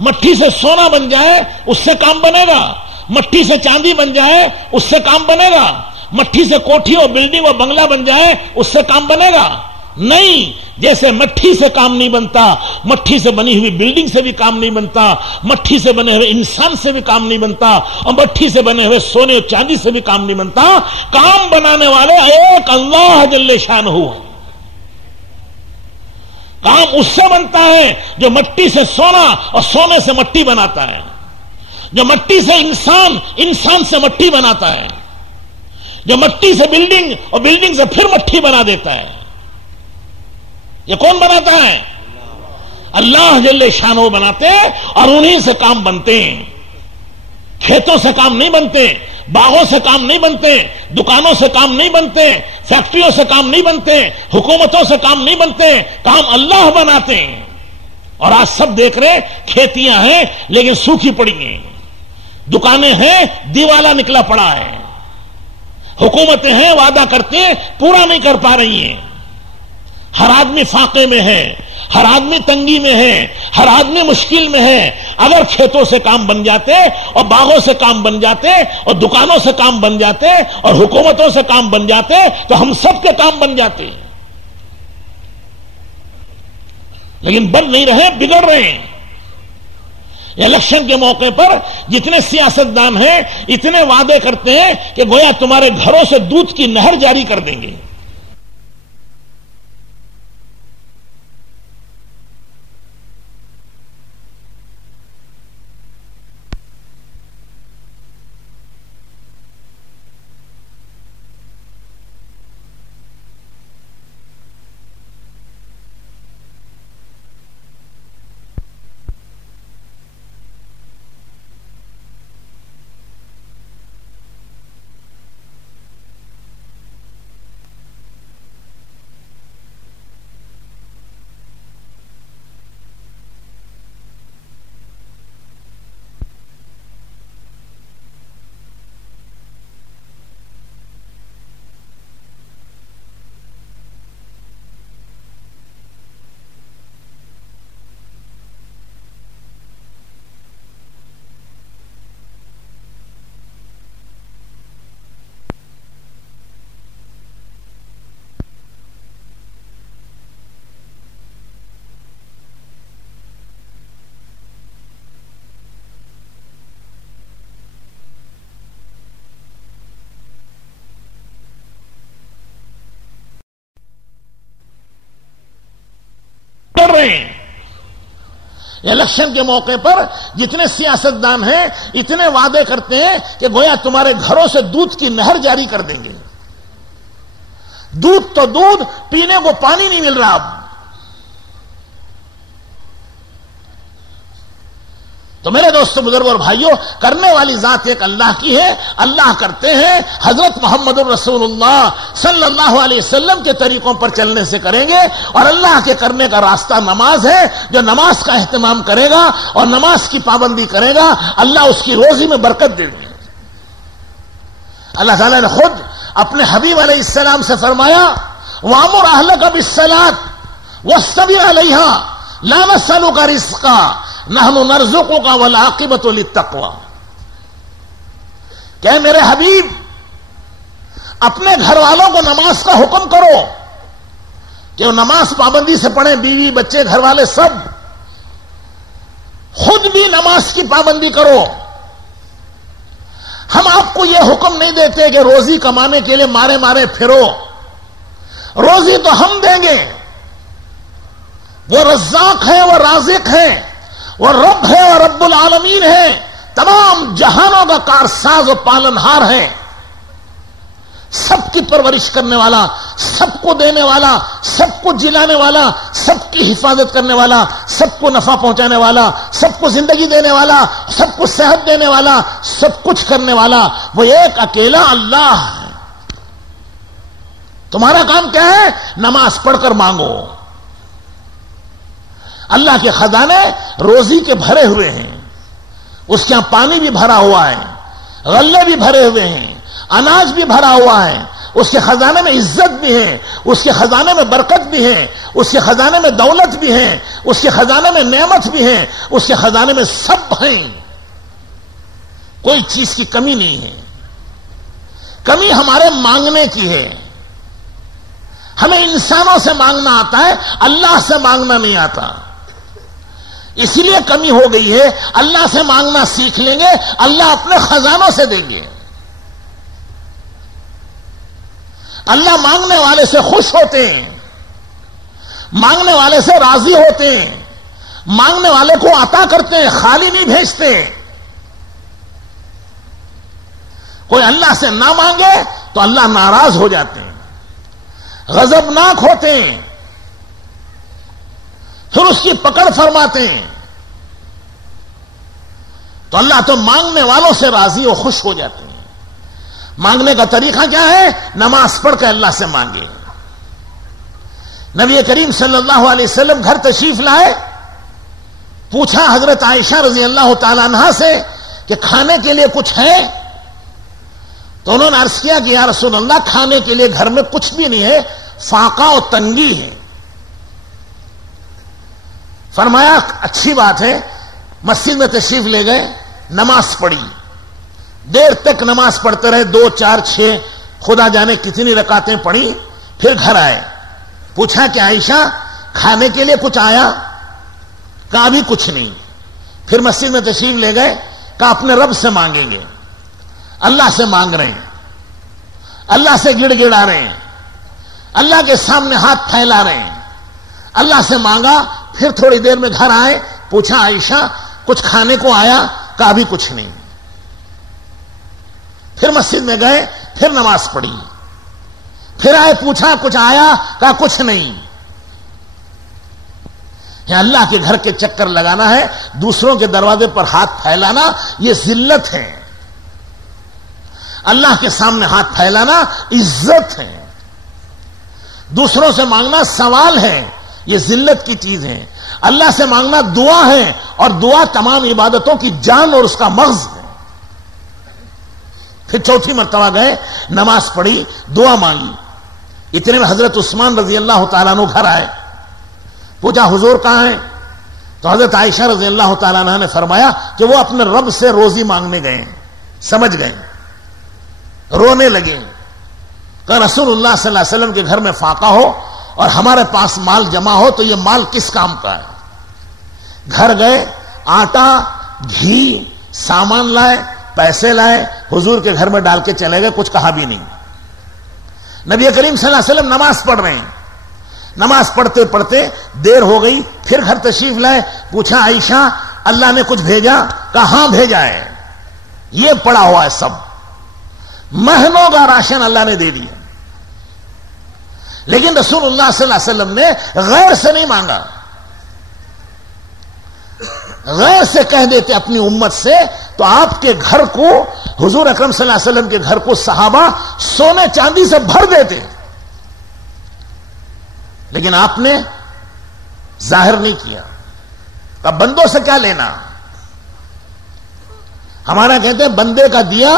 مٹی سے سونا بن جائے اس سے کام بنے گا، مٹی سے چاندی بن جائے اس سے کام بنے گا، مٹی سے کوٹھی اور بلڈنگ اور بنگلہ بن جائے اس سے کام بنے گا. نہیں، جیسے مٹی سے کام نہیں بنتا، مٹی سے بنی ہوئی بلڈنگ سے بھی کام نہیں بنتا، مٹی سے بنے ہوئے انسان سے بھی کام نہیں بنتا، اور مٹی سے بنے ہوئے سونے اور چاندی سے بھی کام نہیں بنتا. کام بنانے والے ایک اللہ جل شانہ. کام اس سے بنتا ہے جو مٹی سے سونا اور سونے سے مٹی بناتا ہے، جو مٹی سے انسان، انسان سے مٹی بناتا ہے، جو مٹی سے بلڈنگ اور بلڈنگ سے پھر مٹی بنا دیتا ہے. یہ کون بناتا ہے؟ اللہ جل شانہ بناتے ہیں، اور انہیں سے کام بنتے ہیں. کھیتوں سے کام نہیں بنتے، باغوں سے کام نہیں بنتے، دکانوں سے کام نہیں بنتے، فیکٹریوں سے کام نہیں بنتے، حکومتوں سے کام نہیں بنتے. کام اللہ بناتے ہیں. اور آج سب دیکھ رہے، کھیتیاں ہیں لیکن سوکھی پڑی ہیں، دکانیں ہیں دیوالا نکلا پڑا ہے، حکومتیں ہیں وعدہ کرتے ہیں پورا نہیں کر پا رہی ہیں. ہر آدمی فاقے میں ہے، ہر آدمی تنگی میں ہے، ہر آدمی مشکل میں ہے. اگر کھیتوں سے کام بن جاتے اور باغوں سے کام بن جاتے اور دکانوں سے کام بن جاتے اور حکومتوں سے کام بن جاتے تو ہم سب کے کام بن جاتے. لیکن بن نہیں رہے، بگڑ رہے ہیں. الیکشن کے موقع پر جتنے سیاستدان ہیں اتنے وعدے کرتے ہیں کہ گویا تمہارے گھروں سے دودھ کی نہر جاری کر دیں گے. رہے ہیں. الیکشن کے موقع پر جتنے سیاستدان ہیں اتنے وعدے کرتے ہیں کہ گویا تمہارے گھروں سے دودھ کی نہر جاری کر دیں گے. دودھ تو دودھ، پینے کو پانی نہیں مل رہا. اب تو میرے دوستو، بزرگوں اور بھائیوں، کرنے والی ذات ایک اللہ کی ہے. اللہ کرتے ہیں. حضرت محمد الرسول اللہ صلی اللہ علیہ وسلم کے طریقوں پر چلنے سے کریں گے. اور اللہ کے کرنے کا راستہ نماز ہے. جو نماز کا اہتمام کرے گا اور نماز کی پابندی کرے گا، اللہ اس کی روزی میں برکت دے گا. اللہ تعالیٰ نے خود اپنے حبیب علیہ السلام سے فرمایا، وَأْمُرْ أَهْلَكَ بِالصَّلَاةِ وَاصْطَبِرْ عَلَيْهَا لَا نَسْأَلُكَ رِزْقًا نحن نرزقك والعاقبۃ للتقوى. کہ میرے حبیب، اپنے گھر والوں کو نماز کا حکم کرو کہ وہ نماز پابندی سے پڑھیں، بیوی بچے گھر والے سب. خود بھی نماز کی پابندی کرو. ہم آپ کو یہ حکم نہیں دیتے کہ روزی کمانے کے لیے مارے مارے پھرو. روزی تو ہم دیں گے، وہ رزاق ہے، وہ رازق ہے، وہ رب ہے، وہ رب العالمین ہے، تمام جہانوں کا کارساز و پالنہار ہے، سب کی پرورش کرنے والا، سب کو دینے والا، سب کو جلانے والا، سب کی حفاظت کرنے والا، سب کو نفع پہنچانے والا، سب کو زندگی دینے والا، سب کو صحت دینے والا، سب کچھ کرنے والا، وہ ایک اکیلا اللہ ہے۔ تمہارا کام کیا ہے؟ نماز پڑھ کر مانگو۔ اللہ کے خزانے روزی کے بھرے ہوئے ہیں، اس کے یہاں پانی بھی بھرا ہوا ہے، غلے بھی بھرے ہوئے ہیں، اناج بھی بھرا ہوا ہے، اس کے خزانے میں عزت بھی ہے، اس کے خزانے میں برکت بھی ہے، اس کے خزانے میں دولت بھی ہے، اس کے خزانے میں نعمت بھی ہے، اس کے خزانے میں سب ہیں، کوئی چیز کی کمی نہیں ہے۔ کمی ہمارے مانگنے کی ہے، ہمیں انسانوں سے مانگنا آتا ہے، اللہ سے مانگنا نہیں آتا، اسی لیے کمی ہو گئی ہے۔ اللہ سے مانگنا سیکھ لیں گے، اللہ اپنے خزانوں سے دیں گے۔ اللہ مانگنے والے سے خوش ہوتے ہیں، مانگنے والے سے راضی ہوتے ہیں، مانگنے والے کو عطا کرتے ہیں، خالی نہیں بھیجتے۔ کوئی اللہ سے نہ مانگے تو اللہ ناراض ہو جاتے ہیں، غضبناک ہوتے ہیں، پھر اس کی پکڑ فرماتے ہیں۔ تو اللہ تو مانگنے والوں سے راضی و خوش ہو جاتے ہیں۔ مانگنے کا طریقہ کیا ہے؟ نماز پڑھ کے اللہ سے مانگے۔ نبی کریم صلی اللہ علیہ وسلم گھر تشریف لائے، پوچھا حضرت عائشہ رضی اللہ تعالی عنہا سے کہ کھانے کے لیے کچھ ہے؟ تو انہوں نے عرض کیا کہ یا رسول اللہ کھانے کے لیے گھر میں کچھ بھی نہیں ہے، فاقہ و تنگی ہے۔ فرمایا اچھی بات ہے، مسجد میں تشریف لے گئے، نماز پڑھی، دیر تک نماز پڑھتے رہے، 2 4 6 خدا جانے کتنی رکعتیں پڑھی، پھر گھر آئے، پوچھا کہ عائشہ کھانے کے لیے کچھ آیا؟ کہا بھی کچھ نہیں۔ پھر مسجد میں تشریف لے گئے، کہا اپنے رب سے مانگیں گے، اللہ سے مانگ رہے ہیں، اللہ سے گڑ گڑا رہے ہیں، اللہ کے سامنے ہاتھ پھیلا رہے ہیں، اللہ سے مانگا۔ پھر تھوڑی دیر میں گھر آئے، پوچھا عائشہ کچھ کھانے کو آیا؟ کہا بھی کچھ نہیں۔ پھر مسجد میں گئے، پھر نماز پڑھی، پھر آئے، پوچھا کچھ آیا؟ کہا کچھ نہیں۔ یہ اللہ کے گھر کے چکر لگانا ہے، دوسروں کے دروازے پر ہاتھ پھیلانا یہ ذلت ہے، اللہ کے سامنے ہاتھ پھیلانا عزت ہے، دوسروں سے مانگنا سوال ہے، یہ ذلت کی چیز ہے۔ اللہ سے مانگنا دعا ہے، اور دعا تمام عبادتوں کی جان اور اس کا مغز ہے۔ پھر چوتھی مرتبہ گئے، نماز پڑھی، دعا مانگی، اتنے میں حضرت عثمان رضی اللہ تعالیٰ عنہ گھر آئے، پوچھا حضور کہاں ہیں؟ تو حضرت عائشہ رضی اللہ تعالیٰ عنہ نے فرمایا کہ وہ اپنے رب سے روزی مانگنے گئے، سمجھ گئے، رونے لگے کہ رسول اللہ صلی اللہ علیہ وسلم کے گھر میں فاقہ ہو اور ہمارے پاس مال جمع ہو تو یہ مال کس کام کا ہے؟ گھر گئے، آٹا، گھی، سامان لائے، پیسے لائے، حضور کے گھر میں ڈال کے چلے گئے، کچھ کہا بھی نہیں۔ نبی کریم صلی اللہ علیہ وسلم نماز پڑھ رہے ہیں، نماز پڑھتے پڑھتے دیر ہو گئی، پھر گھر تشریف لائے، پوچھا عائشہ اللہ نے کچھ بھیجا؟ کہا ہاں بھیجا ہے، یہ پڑا ہوا ہے، سب مہینوں کا راشن اللہ نے دے دیا۔ لیکن رسول اللہ صلی اللہ علیہ وسلم نے غیر سے نہیں مانگا، غیر سے کہہ دیتے اپنی امت سے تو آپ کے گھر کو، حضور اکرم صلی اللہ علیہ وسلم کے گھر کو صحابہ سونے چاندی سے بھر دیتے، لیکن آپ نے ظاہر نہیں کیا۔ اب بندوں سے کیا لینا؟ ہمارا کہتے ہیں بندے کا دیا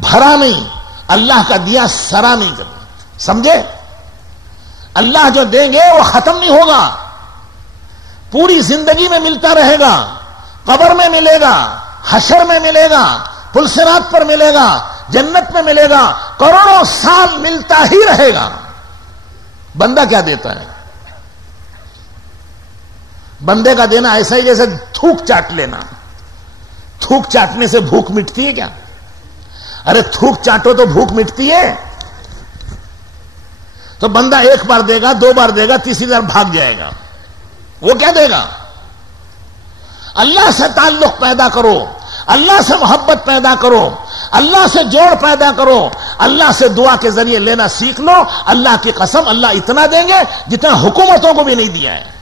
بھرا نہیں، اللہ کا دیا سرا نہیں کرنا، سمجھے؟ اللہ جو دیں گے وہ ختم نہیں ہوگا، پوری زندگی میں ملتا رہے گا، قبر میں ملے گا، حشر میں ملے گا، پل صراط پر ملے گا، جنت میں ملے گا، کروڑوں سال ملتا ہی رہے گا۔ بندہ کیا دیتا ہے؟ بندے کا دینا ایسا ہی جیسے تھوک چاٹ لینا، تھوک چاٹنے سے بھوک مٹتی ہے کیا؟ ارے تھوک چاٹو تو بھوک مٹتی ہے؟ تو بندہ ایک بار دے گا، 2 بار دے گا، تیسری بار بھاگ جائے گا، وہ کیا دے گا؟ اللہ سے تعلق پیدا کرو، اللہ سے محبت پیدا کرو، اللہ سے جوڑ پیدا کرو، اللہ سے دعا کے ذریعے لینا سیکھ لو۔ اللہ کی قسم اللہ اتنا دیں گے جتنا حکومتوں کو بھی نہیں دیا ہے۔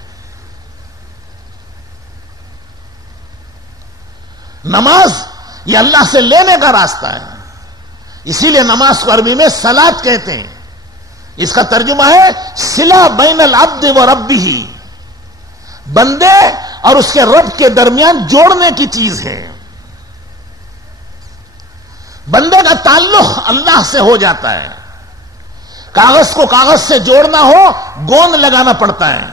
نماز یہ اللہ سے لینے کا راستہ ہے، اسی لیے نماز کو عربی میں صلاۃ کہتے ہیں۔ اس کا ترجمہ ہے صلہ بین العبد و ربہ، بندے اور اس کے رب کے درمیان جوڑنے کی چیز ہے۔ بندے کا تعلق اللہ سے ہو جاتا ہے۔ کاغذ کو کاغذ سے جوڑنا ہو گوند لگانا پڑتا ہے،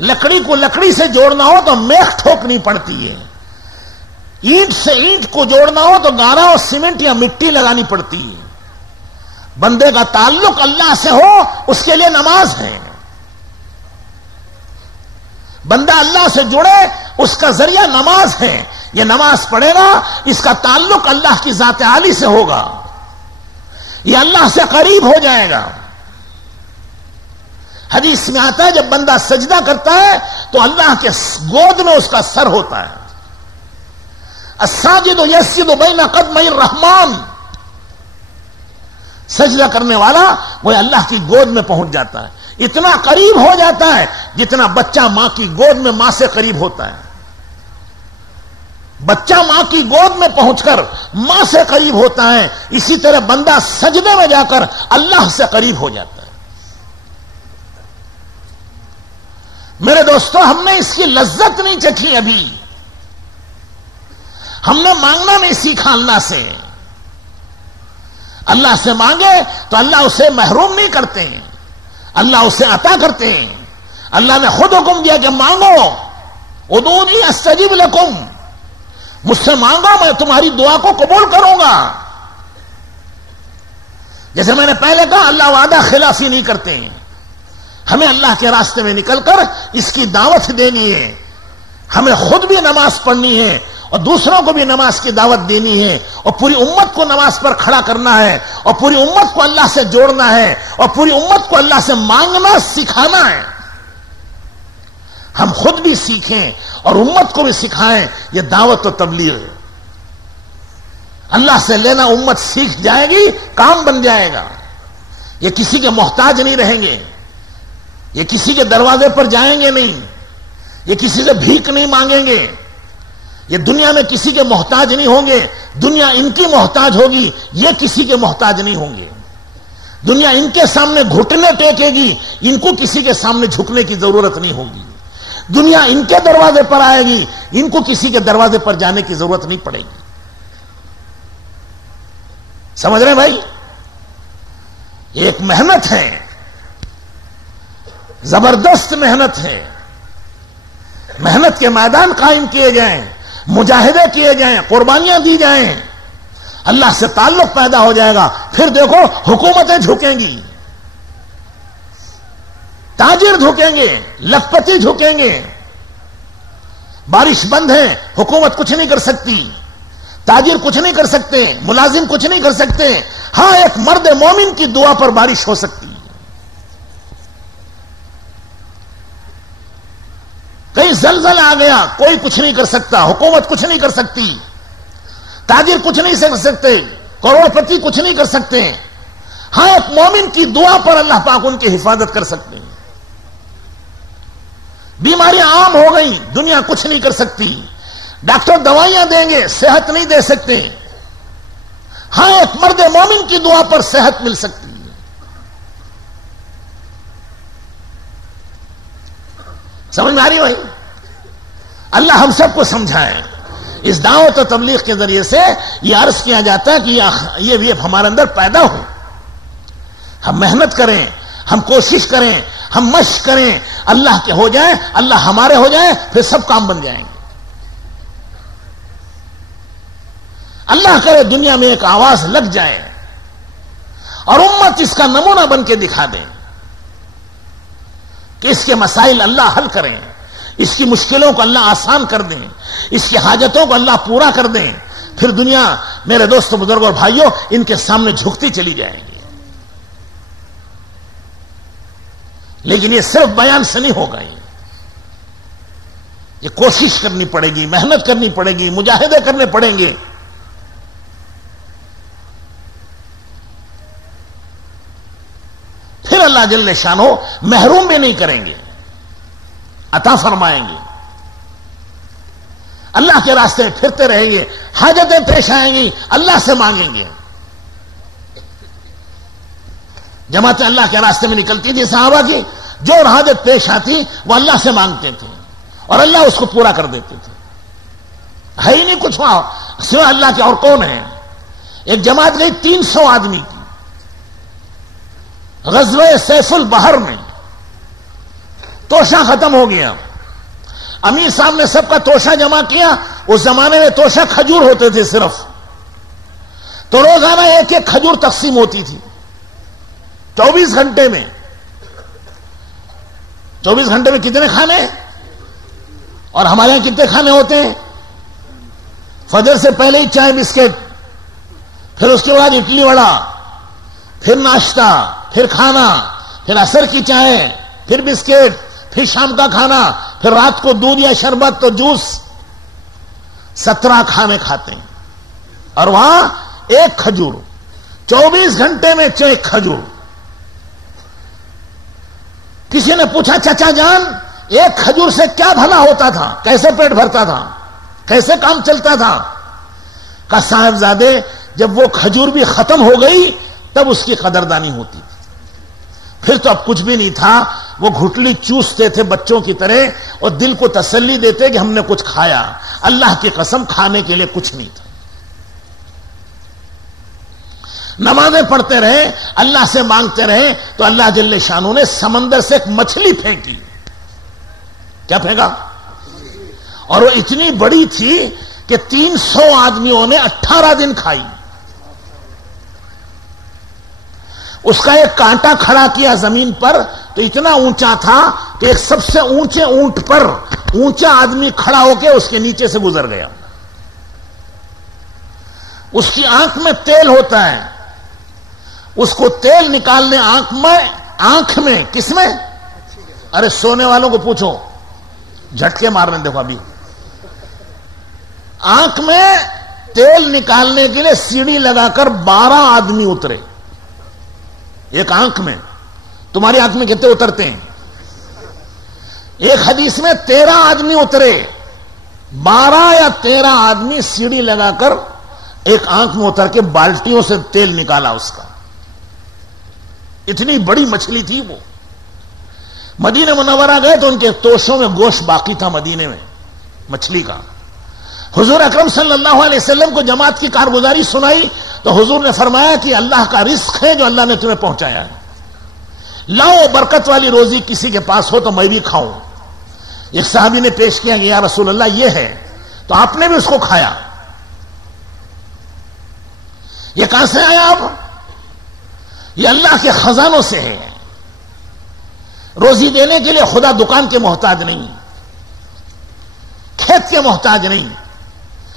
لکڑی کو لکڑی سے جوڑنا ہو تو میخ ٹھوکنی پڑتی ہے، اینٹ سے اینٹ کو جوڑنا ہو تو گارا اور سیمنٹ یا مٹی لگانی پڑتی ہے۔ بندے کا تعلق اللہ سے ہو اس کے لیے نماز ہے۔ بندہ اللہ سے جڑے اس کا ذریعہ نماز ہے۔ یہ نماز پڑھے گا اس کا تعلق اللہ کی ذات عالی سے ہوگا، یہ اللہ سے قریب ہو جائے گا۔ حدیث میں آتا ہے جب بندہ سجدہ کرتا ہے تو اللہ کے گود میں اس کا سر ہوتا ہے۔ الساجد یسجد بین قدمی الرحمن، سجدہ کرنے والا وہ اللہ کی گود میں پہنچ جاتا ہے، اتنا قریب ہو جاتا ہے جتنا بچہ ماں کی گود میں ماں سے قریب ہوتا ہے۔ بچہ ماں کی گود میں پہنچ کر ماں سے قریب ہوتا ہے، اسی طرح بندہ سجدے میں جا کر اللہ سے قریب ہو جاتا ہے۔ میرے دوستو، ہم نے اس کی لذت نہیں چکھی ابھی، ہم نے مانگنا نہیں سیکھا اللہ سے۔ اللہ سے مانگے تو اللہ اسے محروم نہیں کرتے ہیں، اللہ اسے عطا کرتے ہیں۔ اللہ نے خود حکم دیا کہ مانگو، ادعونی استجب لکم، مجھ سے مانگو میں تمہاری دعا کو قبول کروں گا۔ جیسے میں نے پہلے کہا اللہ وعدہ خلافی نہیں کرتے ہیں، ہمیں اللہ کے راستے میں نکل کر اس کی دعوت دینی ہے، ہمیں خود بھی نماز پڑھنی ہے اور دوسروں کو بھی نماز کی دعوت دینی ہے، اور پوری امت کو نماز پر کھڑا کرنا ہے، اور پوری امت کو اللہ سے جوڑنا ہے، اور پوری امت کو اللہ سے مانگنا سکھانا ہے۔ ہم خود بھی سیکھیں اور امت کو بھی سکھائیں، یہ دعوت و تبلیغ ہے۔ اللہ سے لینا امت سیکھ جائے گی، کام بن جائے گا، یہ کسی کے محتاج نہیں رہیں گے، یہ کسی کے دروازے پر جائیں گے نہیں، یہ کسی سے بھیک نہیں مانگیں گے، یہ دنیا میں کسی کے محتاج نہیں ہوں گے، دنیا ان کی محتاج ہوگی، یہ کسی کے محتاج نہیں ہوں گے۔ دنیا ان کے سامنے گھٹنے ٹیکے گی، ان کو کسی کے سامنے جھکنے کی ضرورت نہیں ہوگی۔ دنیا ان کے دروازے پر آئے گی، ان کو کسی کے دروازے پر جانے کی ضرورت نہیں پڑے گی۔ سمجھ رہے بھائی؟ ایک محنت ہے، زبردست محنت ہے، محنت کے میدان قائم کیے جائیں، مجاہدے کیے جائیں، قربانیاں دی جائیں، اللہ سے تعلق پیدا ہو جائے گا۔ پھر دیکھو حکومتیں جھکیں گی، تاجر جھکیں گے، لکھپتی جھکیں گے۔ بارش بند ہے، حکومت کچھ نہیں کر سکتی، تاجر کچھ نہیں کر سکتے، ملازم کچھ نہیں کر سکتے۔ ہاں ایک مرد مومن کی دعا پر بارش ہو سکتی ہے۔ کئی زلزلہ آ گیا، کوئی کچھ نہیں کر سکتا، حکومت کچھ نہیں کر سکتی، تاجر کچھ نہیں کر سکتے، کروڑ پتی کچھ نہیں کر سکتے۔ ہاں ایک مومن کی دعا پر اللہ پاک ان کی حفاظت کر سکتے ہیں۔ بیماریاں عام ہو گئی، دنیا کچھ نہیں کر سکتی، ڈاکٹر دوائیاں دیں گے، صحت نہیں دے سکتے۔ ہاں ایک مرد مومن کی دعا پر صحت مل سکتی ہے۔ سمجھ میں آ رہی بھائی؟ اللہ ہم سب کو سمجھائے۔ اس دعوت و تبلیغ کے ذریعے سے یہ عرض کیا جاتا ہے کہ یہ ہمارے اندر پیدا ہو، ہم محنت کریں، ہم کوشش کریں، ہم مشق کریں، اللہ کے ہو جائیں، اللہ ہمارے ہو جائیں، پھر سب کام بن جائیں گے۔ اللہ کرے دنیا میں ایک آواز لگ جائے اور امت اس کا نمونہ بن کے دکھا دیں کہ اس کے مسائل اللہ حل کریں، اس کی مشکلوں کو اللہ آسان کر دیں، اس کی حاجتوں کو اللہ پورا کر دیں، پھر دنیا میرے دوستوں بزرگوں اور بھائیوں ان کے سامنے جھکتی چلی جائے گی۔ لیکن یہ صرف بیان سے نہیں ہوگا، یہ کوشش کرنی پڑے گی، محنت کرنی پڑے گی، مجاہدے کرنے پڑیں گے. پھر اللہ جل شانہ محروم بھی نہیں کریں گے، عطا فرمائیں گے. اللہ کے راستے میں پھرتے رہیں گے، حاجتیں پیش آئیں گی، اللہ سے مانگیں گے. جماعتیں اللہ کے راستے میں نکلتی تھی صحابہ کی، جو حاجت پیش آتی وہ اللہ سے مانگتے تھے اور اللہ اس کو پورا کر دیتے تھے. ہے ہی نہیں کچھ وہاں سوائے اللہ کے، اور کون ہے؟ ایک جماعت گئی 300 آدمی کی غزوہ سیف البحر میں، توشہ ختم ہو گیا. امیر صاحب نے سب کا توشہ جمع کیا. اس زمانے میں توشہ کھجور ہوتے تھے صرف، تو روزانہ ایک ایک کھجور تقسیم ہوتی تھی 24 گھنٹے میں. 24 گھنٹے میں کتنے کھانے؟ اور ہمارے یہاں کتنے کھانے ہوتے ہیں؟ فجر سے پہلے ہی چائے بسکٹ، پھر اس کے بعد اڈلی وڑا، پھر ناشتہ، پھر کھانا، پھر عصر کی چائے، پھر بسکٹ، پھر شام کا کھانا، پھر رات کو دودھ یا شربت تو جوس. 17 کھانے کھاتے ہیں. اور وہاں ایک کھجور، 24 گھنٹے میں ایک کھجور. کسی نے پوچھا چچا جان ایک کھجور سے کیا بھلا ہوتا تھا، کیسے پیٹ بھرتا تھا، کیسے کام چلتا تھا؟ کہا صاحبزادے جب وہ کھجور بھی ختم ہو گئی تب اس کی قدردانی ہوتی تھی. پھر تو اب کچھ بھی نہیں تھا. وہ گھٹلی چوستے تھے بچوں کی طرح اور دل کو تسلی دیتے کہ ہم نے کچھ کھایا. اللہ کی قسم کھانے کے لیے کچھ نہیں تھا. نمازیں پڑھتے رہے، اللہ سے مانگتے رہے تو اللہ جل شانہ نے سمندر سے ایک مچھلی پھینکی. کیا پھینکا؟ اور وہ اتنی بڑی تھی کہ 300 آدمیوں نے 18 دن کھائی. اس کا ایک کانٹا کھڑا کیا زمین پر تو اتنا اونچا تھا کہ ایک سب سے اونچے اونٹ پر اونچا آدمی کھڑا ہو کے اس کے نیچے سے گزر گیا. اس کی آنکھ میں تیل ہوتا ہے، اس کو تیل نکالنے آنکھ میں کس میں؟ ارے سونے والوں کو پوچھو، جھٹکے مارنے دیکھو. ابھی آنکھ میں تیل نکالنے کے لیے سیڑھی لگا کر 12 آدمی اترے. ایک آنکھ میں. تمہاری آنکھ میں کتنے اترتے ہیں؟ ایک حدیث میں 13 آدمی اترے. 12 یا 13 آدمی سیڑھی لگا کر ایک آنکھ میں اتر کے بالٹیوں سے تیل نکالا اس کا. اتنی بڑی مچھلی تھی وہ. مدینہ منورہ گئے تو ان کے توشوں میں گوشت باقی تھا مدینے میں مچھلی کا. حضور اکرم صلی اللہ علیہ وسلم کو جماعت کی کارگزاری سنائی تو حضور نے فرمایا کہ اللہ کا رزق ہے جو اللہ نے تمہیں پہنچایا ہے. لاؤ برکت والی روزی کسی کے پاس ہو تو میں بھی کھاؤں. ایک صحابی نے پیش کیا کہ یا رسول اللہ یہ ہے، تو آپ نے بھی اس کو کھایا. یہ کہاں سے آیا آپ؟ یہ اللہ کے خزانوں سے ہے. روزی دینے کے لیے خدا دکان کے محتاج نہیں، کھیت کے محتاج نہیں،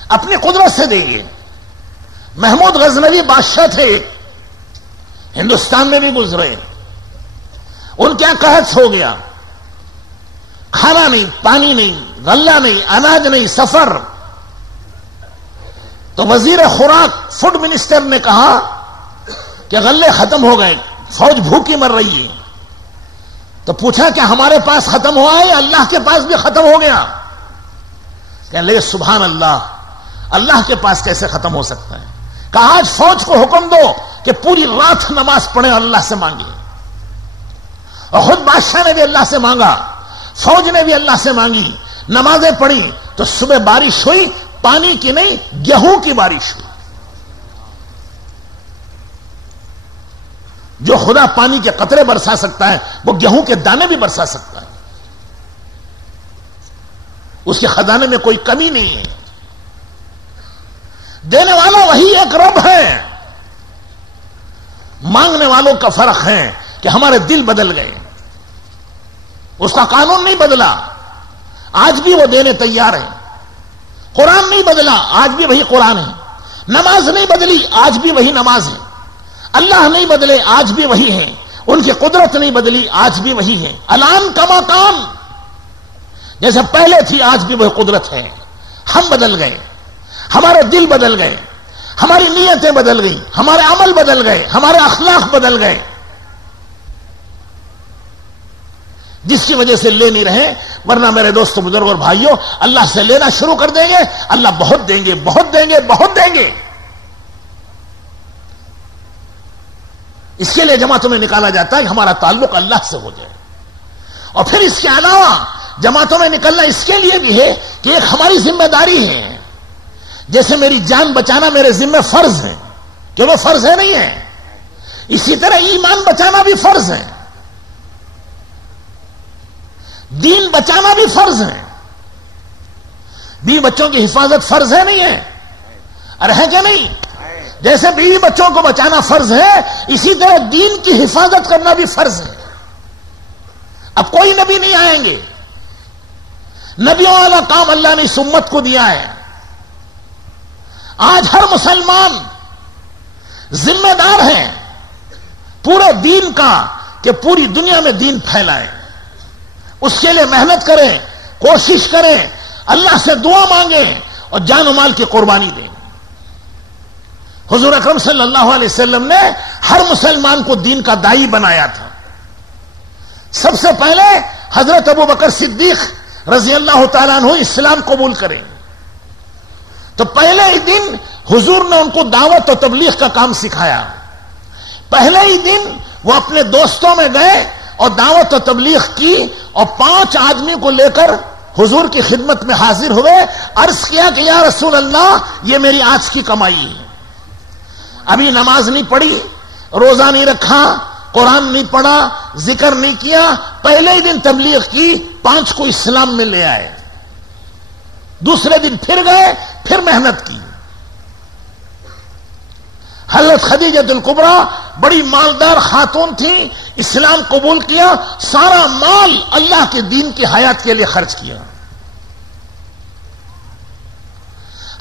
اپنی قدرت سے دیں گے. محمود غزنوی بادشاہ تھے، ہندوستان میں بھی گزرے. ان کے قحط ہو گیا، کھانا نہیں، پانی نہیں، غلہ نہیں، اناج نہیں، سفر. تو وزیر خوراک فوڈ منسٹر نے کہا کہ غلے ختم ہو گئے، فوج بھوکی مر رہی ہے. تو پوچھا کہ ہمارے پاس ختم ہوا ہے، اللہ کے پاس بھی ختم ہو گیا. کہ لے سبحان اللہ، اللہ کے پاس کیسے ختم ہو سکتا ہے؟ کہا آج فوج کو حکم دو کہ پوری رات نماز پڑھے اور اللہ سے مانگے. اور خود بادشاہ نے بھی اللہ سے مانگا، فوج نے بھی اللہ سے مانگی، نمازیں پڑھی تو صبح بارش ہوئی. پانی کی نہیں، گیہوں کی بارش ہوئی. جو خدا پانی کے قطرے برسا سکتا ہے وہ گیہوں کے دانے بھی برسا سکتا ہے. اس کے خزانے میں کوئی کمی نہیں ہے. دینے والا وہی ایک رب ہے. مانگنے والوں کا فرق ہے کہ ہمارے دل بدل گئے. اس کا قانون نہیں بدلا، آج بھی وہ دینے تیار ہے. قرآن نہیں بدلا، آج بھی وہی قرآن ہے. نماز نہیں بدلی، آج بھی وہی نماز ہے. اللہ نہیں بدلے، آج بھی وہی ہیں. ان کی قدرت نہیں بدلی، آج بھی وہی ہے. الان کما کان، جیسے پہلے تھی آج بھی وہ قدرت ہے. ہم بدل گئے, ہمارے دل بدل گئے, ہماری نیتیں بدل گئی, ہمارے عمل بدل گئے, ہمارے اخلاق بدل گئے, جس کی وجہ سے لے نہیں رہے. ورنہ میرے دوستوں, بزرگوں اور بھائیوں, اللہ سے لینا شروع کر دیں گے, اللہ بہت دیں گے, بہت دیں گے, بہت دیں گے. اس کے لیے جماعتوں میں نکالا جاتا ہے کہ ہمارا تعلق اللہ سے ہو جائے. اور پھر اس کے علاوہ جماعتوں میں نکلنا اس کے لیے بھی ہے کہ ایک ہماری ذمہ داری ہے. جیسے میری جان بچانا میرے ذمہ فرض ہے, کہ وہ فرض ہے نہیں ہے, اسی طرح ایمان بچانا بھی فرض ہے, دین بچانا بھی فرض ہے. بیوی بچوں کی حفاظت فرض ہے نہیں ہے؟ ارے ہے کہ نہیں؟ جیسے بیوی بچوں کو بچانا فرض ہے, اسی طرح دین کی حفاظت کرنا بھی فرض ہے. اب کوئی نبی نہیں آئیں گے, نبیوں والا کام اللہ نے اس امت کو دیا ہے. آج ہر مسلمان ذمہ دار ہے پورے دین کا کہ پوری دنیا میں دین پھیلائے. اس کے لیے محنت کریں, کوشش کریں, اللہ سے دعا مانگیں اور جان و مال کی قربانی دیں. حضور اکرم صلی اللہ علیہ وسلم نے ہر مسلمان کو دین کا داعی بنایا تھا. سب سے پہلے حضرت ابو بکر صدیق رضی اللہ تعالیٰ عنہ اسلام قبول کریں تو پہلے ہی دن حضور نے ان کو دعوت و تبلیغ کا کام سکھایا. پہلے ہی دن وہ اپنے دوستوں میں گئے اور دعوت و تبلیغ کی, اور 5 آدمی کو لے کر حضور کی خدمت میں حاضر ہوئے. عرض کیا کہ یا رسول اللہ, یہ میری آج کی کمائی ہے. ابھی نماز نہیں پڑھی, روزہ نہیں رکھا, قرآن نہیں پڑھا, ذکر نہیں کیا, پہلے ہی دن تبلیغ کی, 5 کو اسلام میں لے آئے. دوسرے دن پھر گئے, پھر محنت کی. حضرت خدیجہ الکبریٰ بڑی مالدار خاتون تھی, اسلام قبول کیا, سارا مال اللہ کے دین کی حیات کے لیے خرچ کیا.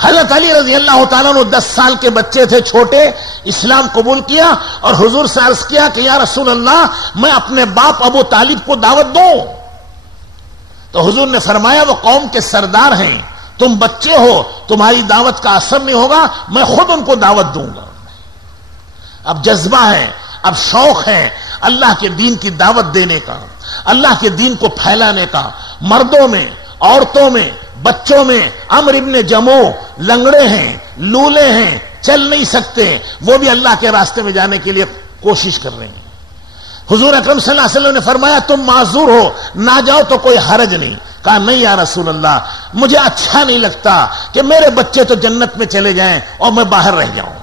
حضرت علی رضی اللہ تعالیٰ نے 10 سال کے بچے تھے چھوٹے, اسلام قبول کیا اور حضور سے عرض کیا کہ یا رسول اللہ, میں اپنے باپ ابو طالب کو دعوت دوں. تو حضور نے فرمایا وہ قوم کے سردار ہیں, تم بچے ہو, تمہاری دعوت کا اثر نہیں ہوگا, میں خود ان کو دعوت دوں گا. اب جذبہ ہے, اب شوق ہے اللہ کے دین کی دعوت دینے کا, اللہ کے دین کو پھیلانے کا. مردوں میں, عورتوں میں, بچوں میں. عمرو ابن جموع لنگڑے ہیں, لولے ہیں, چل نہیں سکتے, وہ بھی اللہ کے راستے میں جانے کے لیے کوشش کر رہے ہیں. حضور اکرم صلی اللہ علیہ وسلم نے فرمایا تم معذور ہو, نہ جاؤ تو کوئی حرج نہیں. کہا نہیں یا رسول اللہ, مجھے اچھا نہیں لگتا کہ میرے بچے تو جنت میں چلے جائیں اور میں باہر رہ جاؤں.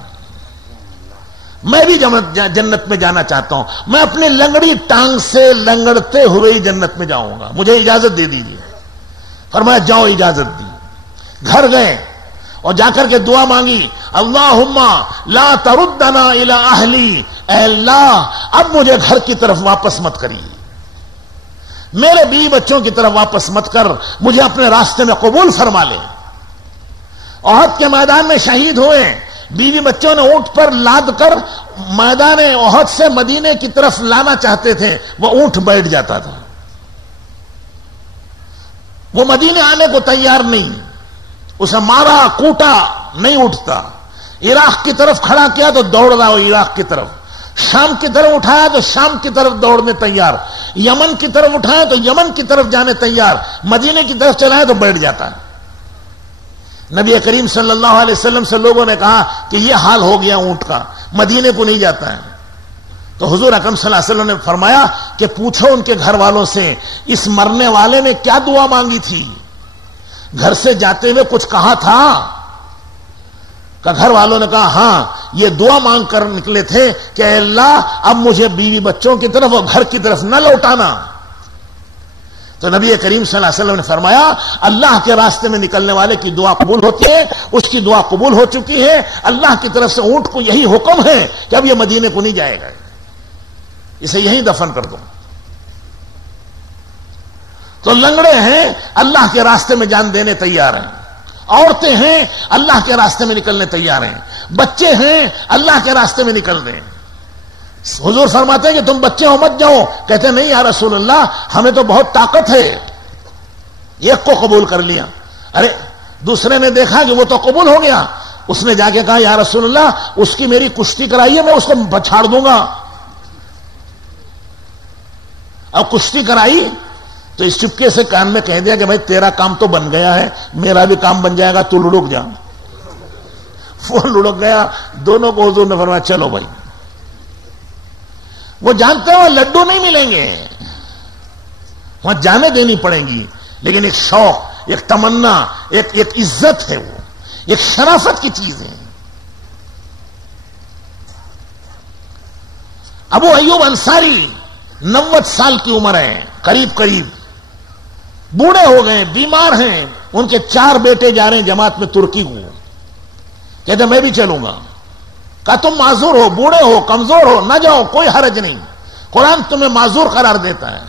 میں بھی جنت میں جانا چاہتا ہوں, میں اپنی لنگڑی ٹانگ سے لنگڑتے ہوئے ہی جنت میں جاؤں گا, مجھے اجازت دے دیجیے. فرمایا جاؤ, اجازت دی. گھر گئے اور جا کر کے دعا مانگی, اللہم لا تردنا الی اہلی, اے اللہ اب مجھے گھر کی طرف واپس مت کریے, میرے بیوی بچوں کی طرف واپس مت کر, مجھے اپنے راستے میں قبول فرما لے. احد کے میدان میں شہید ہوئے, بیوی بچوں نے اونٹ پر لاد کر میدان احد سے مدینے کی طرف لانا چاہتے تھے, وہ اونٹ بیٹھ جاتا تھا, وہ مدینے آنے کو تیار نہیں, اسے مارا کوٹا نہیں اٹھتا. عراق کی طرف کھڑا کیا تو دوڑ رہا ہو عراق کی طرف, شام کی طرف اٹھایا تو شام کی طرف دوڑنے تیار, یمن کی طرف اٹھایا تو یمن کی طرف جانے تیار, مدینے کی طرف چلایا تو بیٹھ جاتا ہے. نبی کریم صلی اللہ علیہ وسلم سے لوگوں نے کہا کہ یہ حال ہو گیا اونٹ کا, مدینے کو نہیں جاتا ہے. تو حضور اکرم صلی اللہ علیہ وسلم نے فرمایا کہ پوچھو ان کے گھر والوں سے اس مرنے والے نے کیا دعا مانگی تھی, گھر سے جاتے ہوئے کچھ کہا تھا؟ کہ گھر والوں نے کہا ہاں, یہ دعا مانگ کر نکلے تھے کہ اے اللہ اب مجھے بیوی بچوں کی طرف اور گھر کی طرف نہ لوٹانا. تو نبی کریم صلی اللہ علیہ وسلم نے فرمایا اللہ کے راستے میں نکلنے والے کی دعا قبول ہوتی ہے, اس کی دعا قبول ہو چکی ہے. اللہ کی طرف سے اونٹ کو یہی حکم ہے کہ اب یہ مدینے کو نہیں جائے گا, اسے یہیں دفن کر دو. تو لنگڑے ہیں اللہ کے راستے میں جان دینے تیار ہیں, عورتیں ہیں اللہ کے راستے میں نکلنے تیار ہیں, بچے ہیں اللہ کے راستے میں نکل رہے ہیں. حضور فرماتے ہیں کہ تم بچے ہو مت جاؤ, کہتے نہیں یا رسول اللہ ہمیں تو بہت طاقت ہے, ایک کو قبول کر لیا. ارے دوسرے نے دیکھا کہ وہ تو قبول ہو گیا, اس نے جا کے کہا یا رسول اللہ اس کی میری کشتی کرائیے, میں اس کو پچھاڑ دوں گا. اب کشتی کرائی تو اس چپکے سے کان میں کہہ دیا کہ بھائی تیرا کام تو بن گیا ہے, میرا بھی کام بن جائے گا, تو لڑک جا. وہ لڑک گیا. دونوں کو حضور نے فرمایا چلو بھائی. وہ جانتے ہیں وہ لڈو نہیں ملیں گے, وہاں جانے دینی پڑیں گی, لیکن ایک شوق, ایک تمنا, ایک عزت ہے, وہ ایک شرافت کی چیز ہے. ابو ایوب انصاری 90 سال کی عمر ہے قریب, بوڑھے ہو گئے, بیمار ہیں. ان کے 4 بیٹے جا رہے ہیں جماعت میں ترکی کو, کہتے میں بھی چلوں گا. کہا تم معذور ہو, بوڑھے ہو, کمزور ہو, نہ جاؤ, کوئی حرج نہیں, قرآن تمہیں معذور قرار دیتا ہے,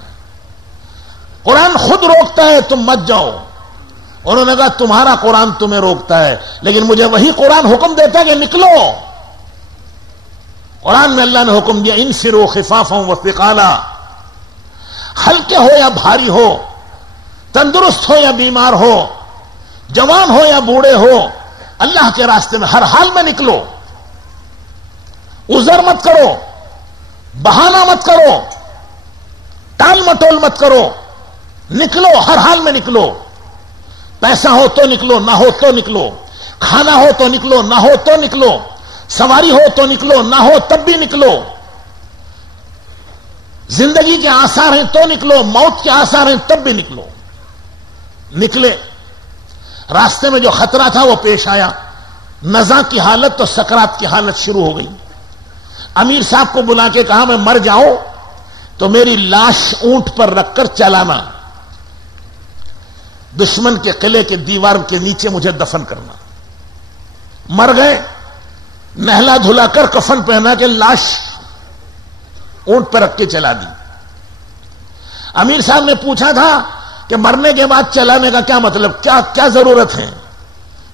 قرآن خود روکتا ہے, تم مت جاؤ. انہوں نے کہا تمہارا قرآن تمہیں روکتا ہے, لیکن مجھے وہی قرآن حکم دیتا ہے کہ نکلو. قرآن میں اللہ نے حکم دیا انفروا خفافا وثقالا, ہلکے ہو یا بھاری ہو, تندرست ہو یا بیمار ہو, جوان ہو یا بوڑھے ہو, اللہ کے راستے میں ہر حال میں نکلو. عذر مت کرو, بہانہ مت کرو, ٹال مٹول مت کرو, نکلو, ہر حال میں نکلو. پیسہ ہو تو نکلو, نہ ہو تو نکلو. کھانا ہو تو نکلو, نہ ہو تو نکلو. سواری ہو تو نکلو, نہ ہو تب بھی نکلو. زندگی کے آثار ہیں تو نکلو, موت کے آثار ہیں تب بھی نکلو. نکلے. راستے میں جو خطرہ تھا وہ پیش آیا, نزا کی حالت تو سکرات کی حالت شروع ہو گئی. امیر صاحب کو بلا کے کہا میں مر جاؤں تو میری لاش اونٹ پر رکھ کر چلانا, دشمن کے قلعے کے دیوار کے نیچے مجھے دفن کرنا. مر گئے, نہلا دھلا کر کفن پہنا کے لاش اونٹ پر رکھ کے چلا دی. امیر صاحب نے پوچھا تھا کہ مرنے کے بعد چلانے کا کیا مطلب, کیا ضرورت ہے؟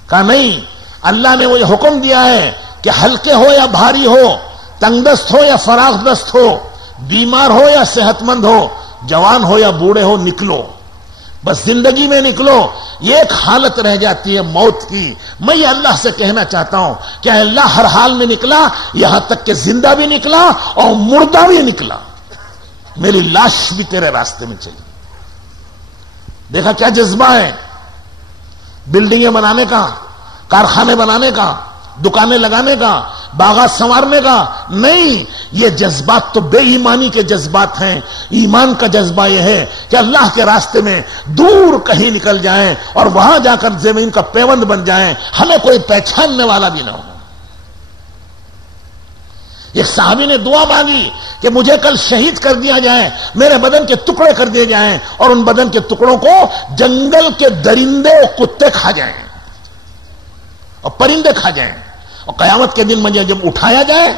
کہا نہیں, اللہ نے وہ یہ حکم دیا ہے کہ ہلکے ہو یا بھاری ہو, تنگ دست ہو یا فراخ دست ہو, بیمار ہو یا صحت مند ہو, جوان ہو یا بوڑھے ہو, نکلو. بس زندگی میں نکلو. یہ ایک حالت رہ جاتی ہے موت کی. میں یہ اللہ سے کہنا چاہتا ہوں کہ اللہ ہر حال میں نکلا, یہاں تک کہ زندہ بھی نکلا اور مردہ بھی نکلا. میری لاش بھی تیرے راستے میں چلی. دیکھا کیا جذبہ ہے, بلڈنگیں بنانے کا, کارخانے بنانے کا, دکانیں لگانے کا, باغات سنوارنے کا نہیں. یہ جذبات تو بے ایمانی کے جذبات ہیں. ایمان کا جذبہ یہ ہے کہ اللہ کے راستے میں دور کہیں نکل جائیں اور وہاں جا کر زمین کا پیوند بن جائیں, ہمیں کوئی پہچاننے والا بھی نہ ہو. ایک صحابی نے دعا مانگی کہ مجھے کل شہید کر دیا جائے, میرے بدن کے ٹکڑے کر دیے جائیں اور ان بدن کے ٹکڑوں کو جنگل کے درندے اور کتے کھا جائیں اور پرندے کھا جائیں, اور قیامت کے دن مجھے جب اٹھایا جائے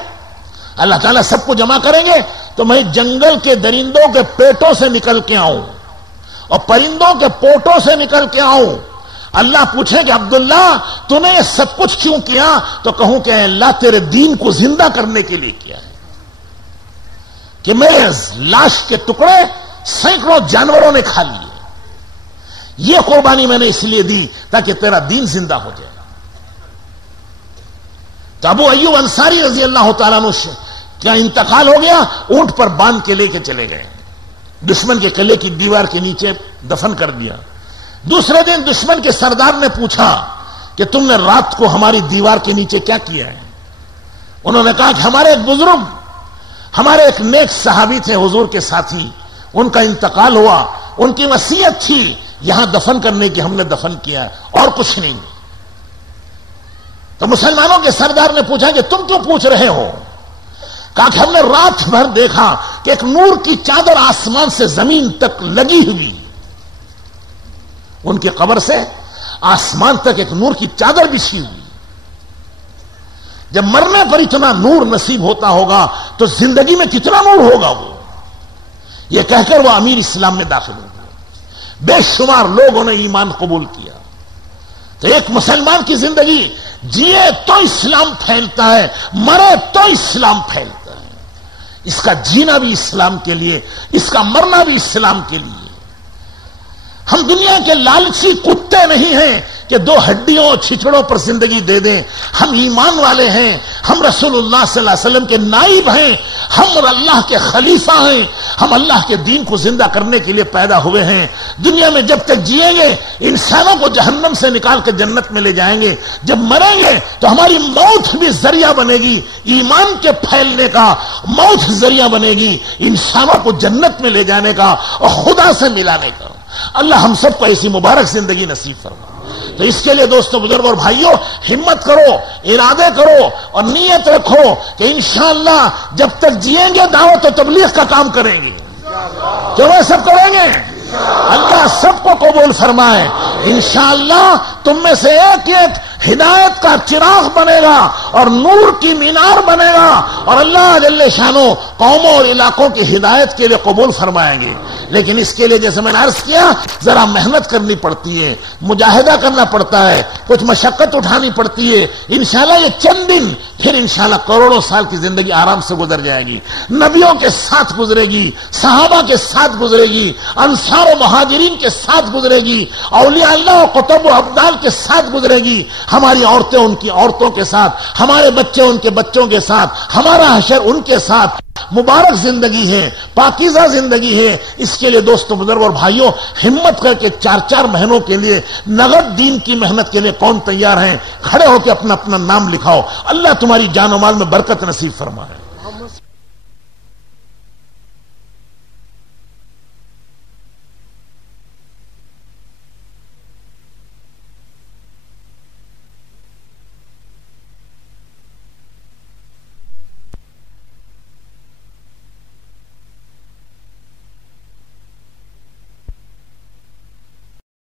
اللہ تعالیٰ سب کو جمع کریں گے تو میں جنگل کے درندوں کے پیٹوں سے نکل کے آؤں اور پرندوں کے پوٹوں سے نکل کے آؤں. اللہ پوچھے کہ عبداللہ تو نے یہ سب کچھ کیوں کیا؟ تو کہوں کہ اے اللہ تیرے دین کو زندہ کرنے کے لیے کیا ہے, کہ میرے لاش کے ٹکڑے سینکڑوں جانوروں نے کھا لیے. یہ قربانی میں نے اس لیے دی تاکہ تیرا دین زندہ ہو جائے. تو ابو ایوب انصاری رضی اللہ تعالیٰ عنہ کیا انتقال ہو گیا, اونٹ پر باندھ کے لے کے چلے گئے, دشمن کے قلعے کی دیوار کے نیچے دفن کر دیا. دوسرے دن دشمن کے سردار نے پوچھا کہ تم نے رات کو ہماری دیوار کے نیچے کیا کیا ہے؟ انہوں نے کہا کہ ہمارے ایک بزرگ, ہمارے ایک نیک صحابی تھے حضور کے ساتھی, ان کا انتقال ہوا, ان کی وصیت تھی یہاں دفن کرنے کی, ہم نے دفن کیا ہے اور کچھ نہیں. تو مسلمانوں کے سردار نے پوچھا کہ تم کیوں پوچھ رہے ہو؟ کہا کہ ہم نے رات بھر دیکھا کہ ایک نور کی چادر آسمان سے زمین تک لگی ہوئی, ان کی قبر سے آسمان تک ایک نور کی چادر بچھی ہوئی. جب مرنے پر اتنا نور نصیب ہوتا ہوگا تو زندگی میں کتنا نور ہوگا وہ. یہ کہہ کر وہ امیر اسلام میں داخل ہو گیا. بے شمار لوگوں نے ایمان قبول کیا. تو ایک مسلمان کی زندگی جیے تو اسلام پھیلتا ہے, مرے تو اسلام پھیلتا ہے. اس کا جینا بھی اسلام کے لیے, اس کا مرنا بھی اسلام کے لیے. ہم دنیا کے لالچی کتے نہیں ہیں کہ دو ہڈیوں چھچڑوں پر زندگی دے دیں. ہم ایمان والے ہیں, ہم رسول اللہ صلی اللہ علیہ وسلم کے نائب ہیں, ہم اللہ کے خلیفہ ہیں, ہم اللہ کے دین کو زندہ کرنے کے لیے پیدا ہوئے ہیں. دنیا میں جب تک جیئیں گے انسانوں کو جہنم سے نکال کے جنت میں لے جائیں گے. جب مریں گے تو ہماری موت بھی ذریعہ بنے گی ایمان کے پھیلنے کا, موت ذریعہ بنے گی انسانوں کو جنت میں لے جانے کا اور خدا سے ملانے کا. اللہ ہم سب کو ایسی مبارک زندگی نصیب فرما. تو اس کے لیے دوستو, بزرگوں اور بھائیوں, ہمت کرو, ارادے کرو اور نیت رکھو کہ انشاءاللہ جب تک جیئیں گے دعوت و تبلیغ کا کام کریں گے. جو وہ سب کریں گے, اللہ سب کو قبول فرمائے. انشاءاللہ تم میں سے ایک ایک ہدایت کا چراغ بنے گا اور نور کی مینار بنے گا, اور اللہ جل شانو قوموں اور علاقوں کی ہدایت کے لیے قبول فرمائیں گے. لیکن اس کے لیے جیسے میں نے عرض کیا, ذرا محنت کرنی پڑتی ہے, مجاہدہ کرنا پڑتا ہے, کچھ مشقت اٹھانی پڑتی ہے. انشاءاللہ یہ چند دن, پھر انشاءاللہ کروڑوں سال کی زندگی آرام سے گزر جائے گی. نبیوں کے ساتھ گزرے گی, صحابہ کے ساتھ گزرے گی, انصار و مہاجرین کے ساتھ گزرے گی, اولیاء اللہ و قطب و ابدال کے ساتھ گزرے گی. ہماری عورتیں ان کی عورتوں کے ساتھ, ہمارے بچے ان کے بچوں کے ساتھ, ہمارا حشر ان کے ساتھ. مبارک زندگی ہے, پاکیزہ زندگی ہے. اس کے لیے دوستو, بزرگ اور بھائیوں, ہمت کر کے 4 مہینوں کے لیے نغد دین کی محنت کے لیے کون تیار ہیں؟ کھڑے ہو کے اپنا اپنا نام لکھاؤ. اللہ تمہاری جان و مال میں برکت نصیب فرمائے.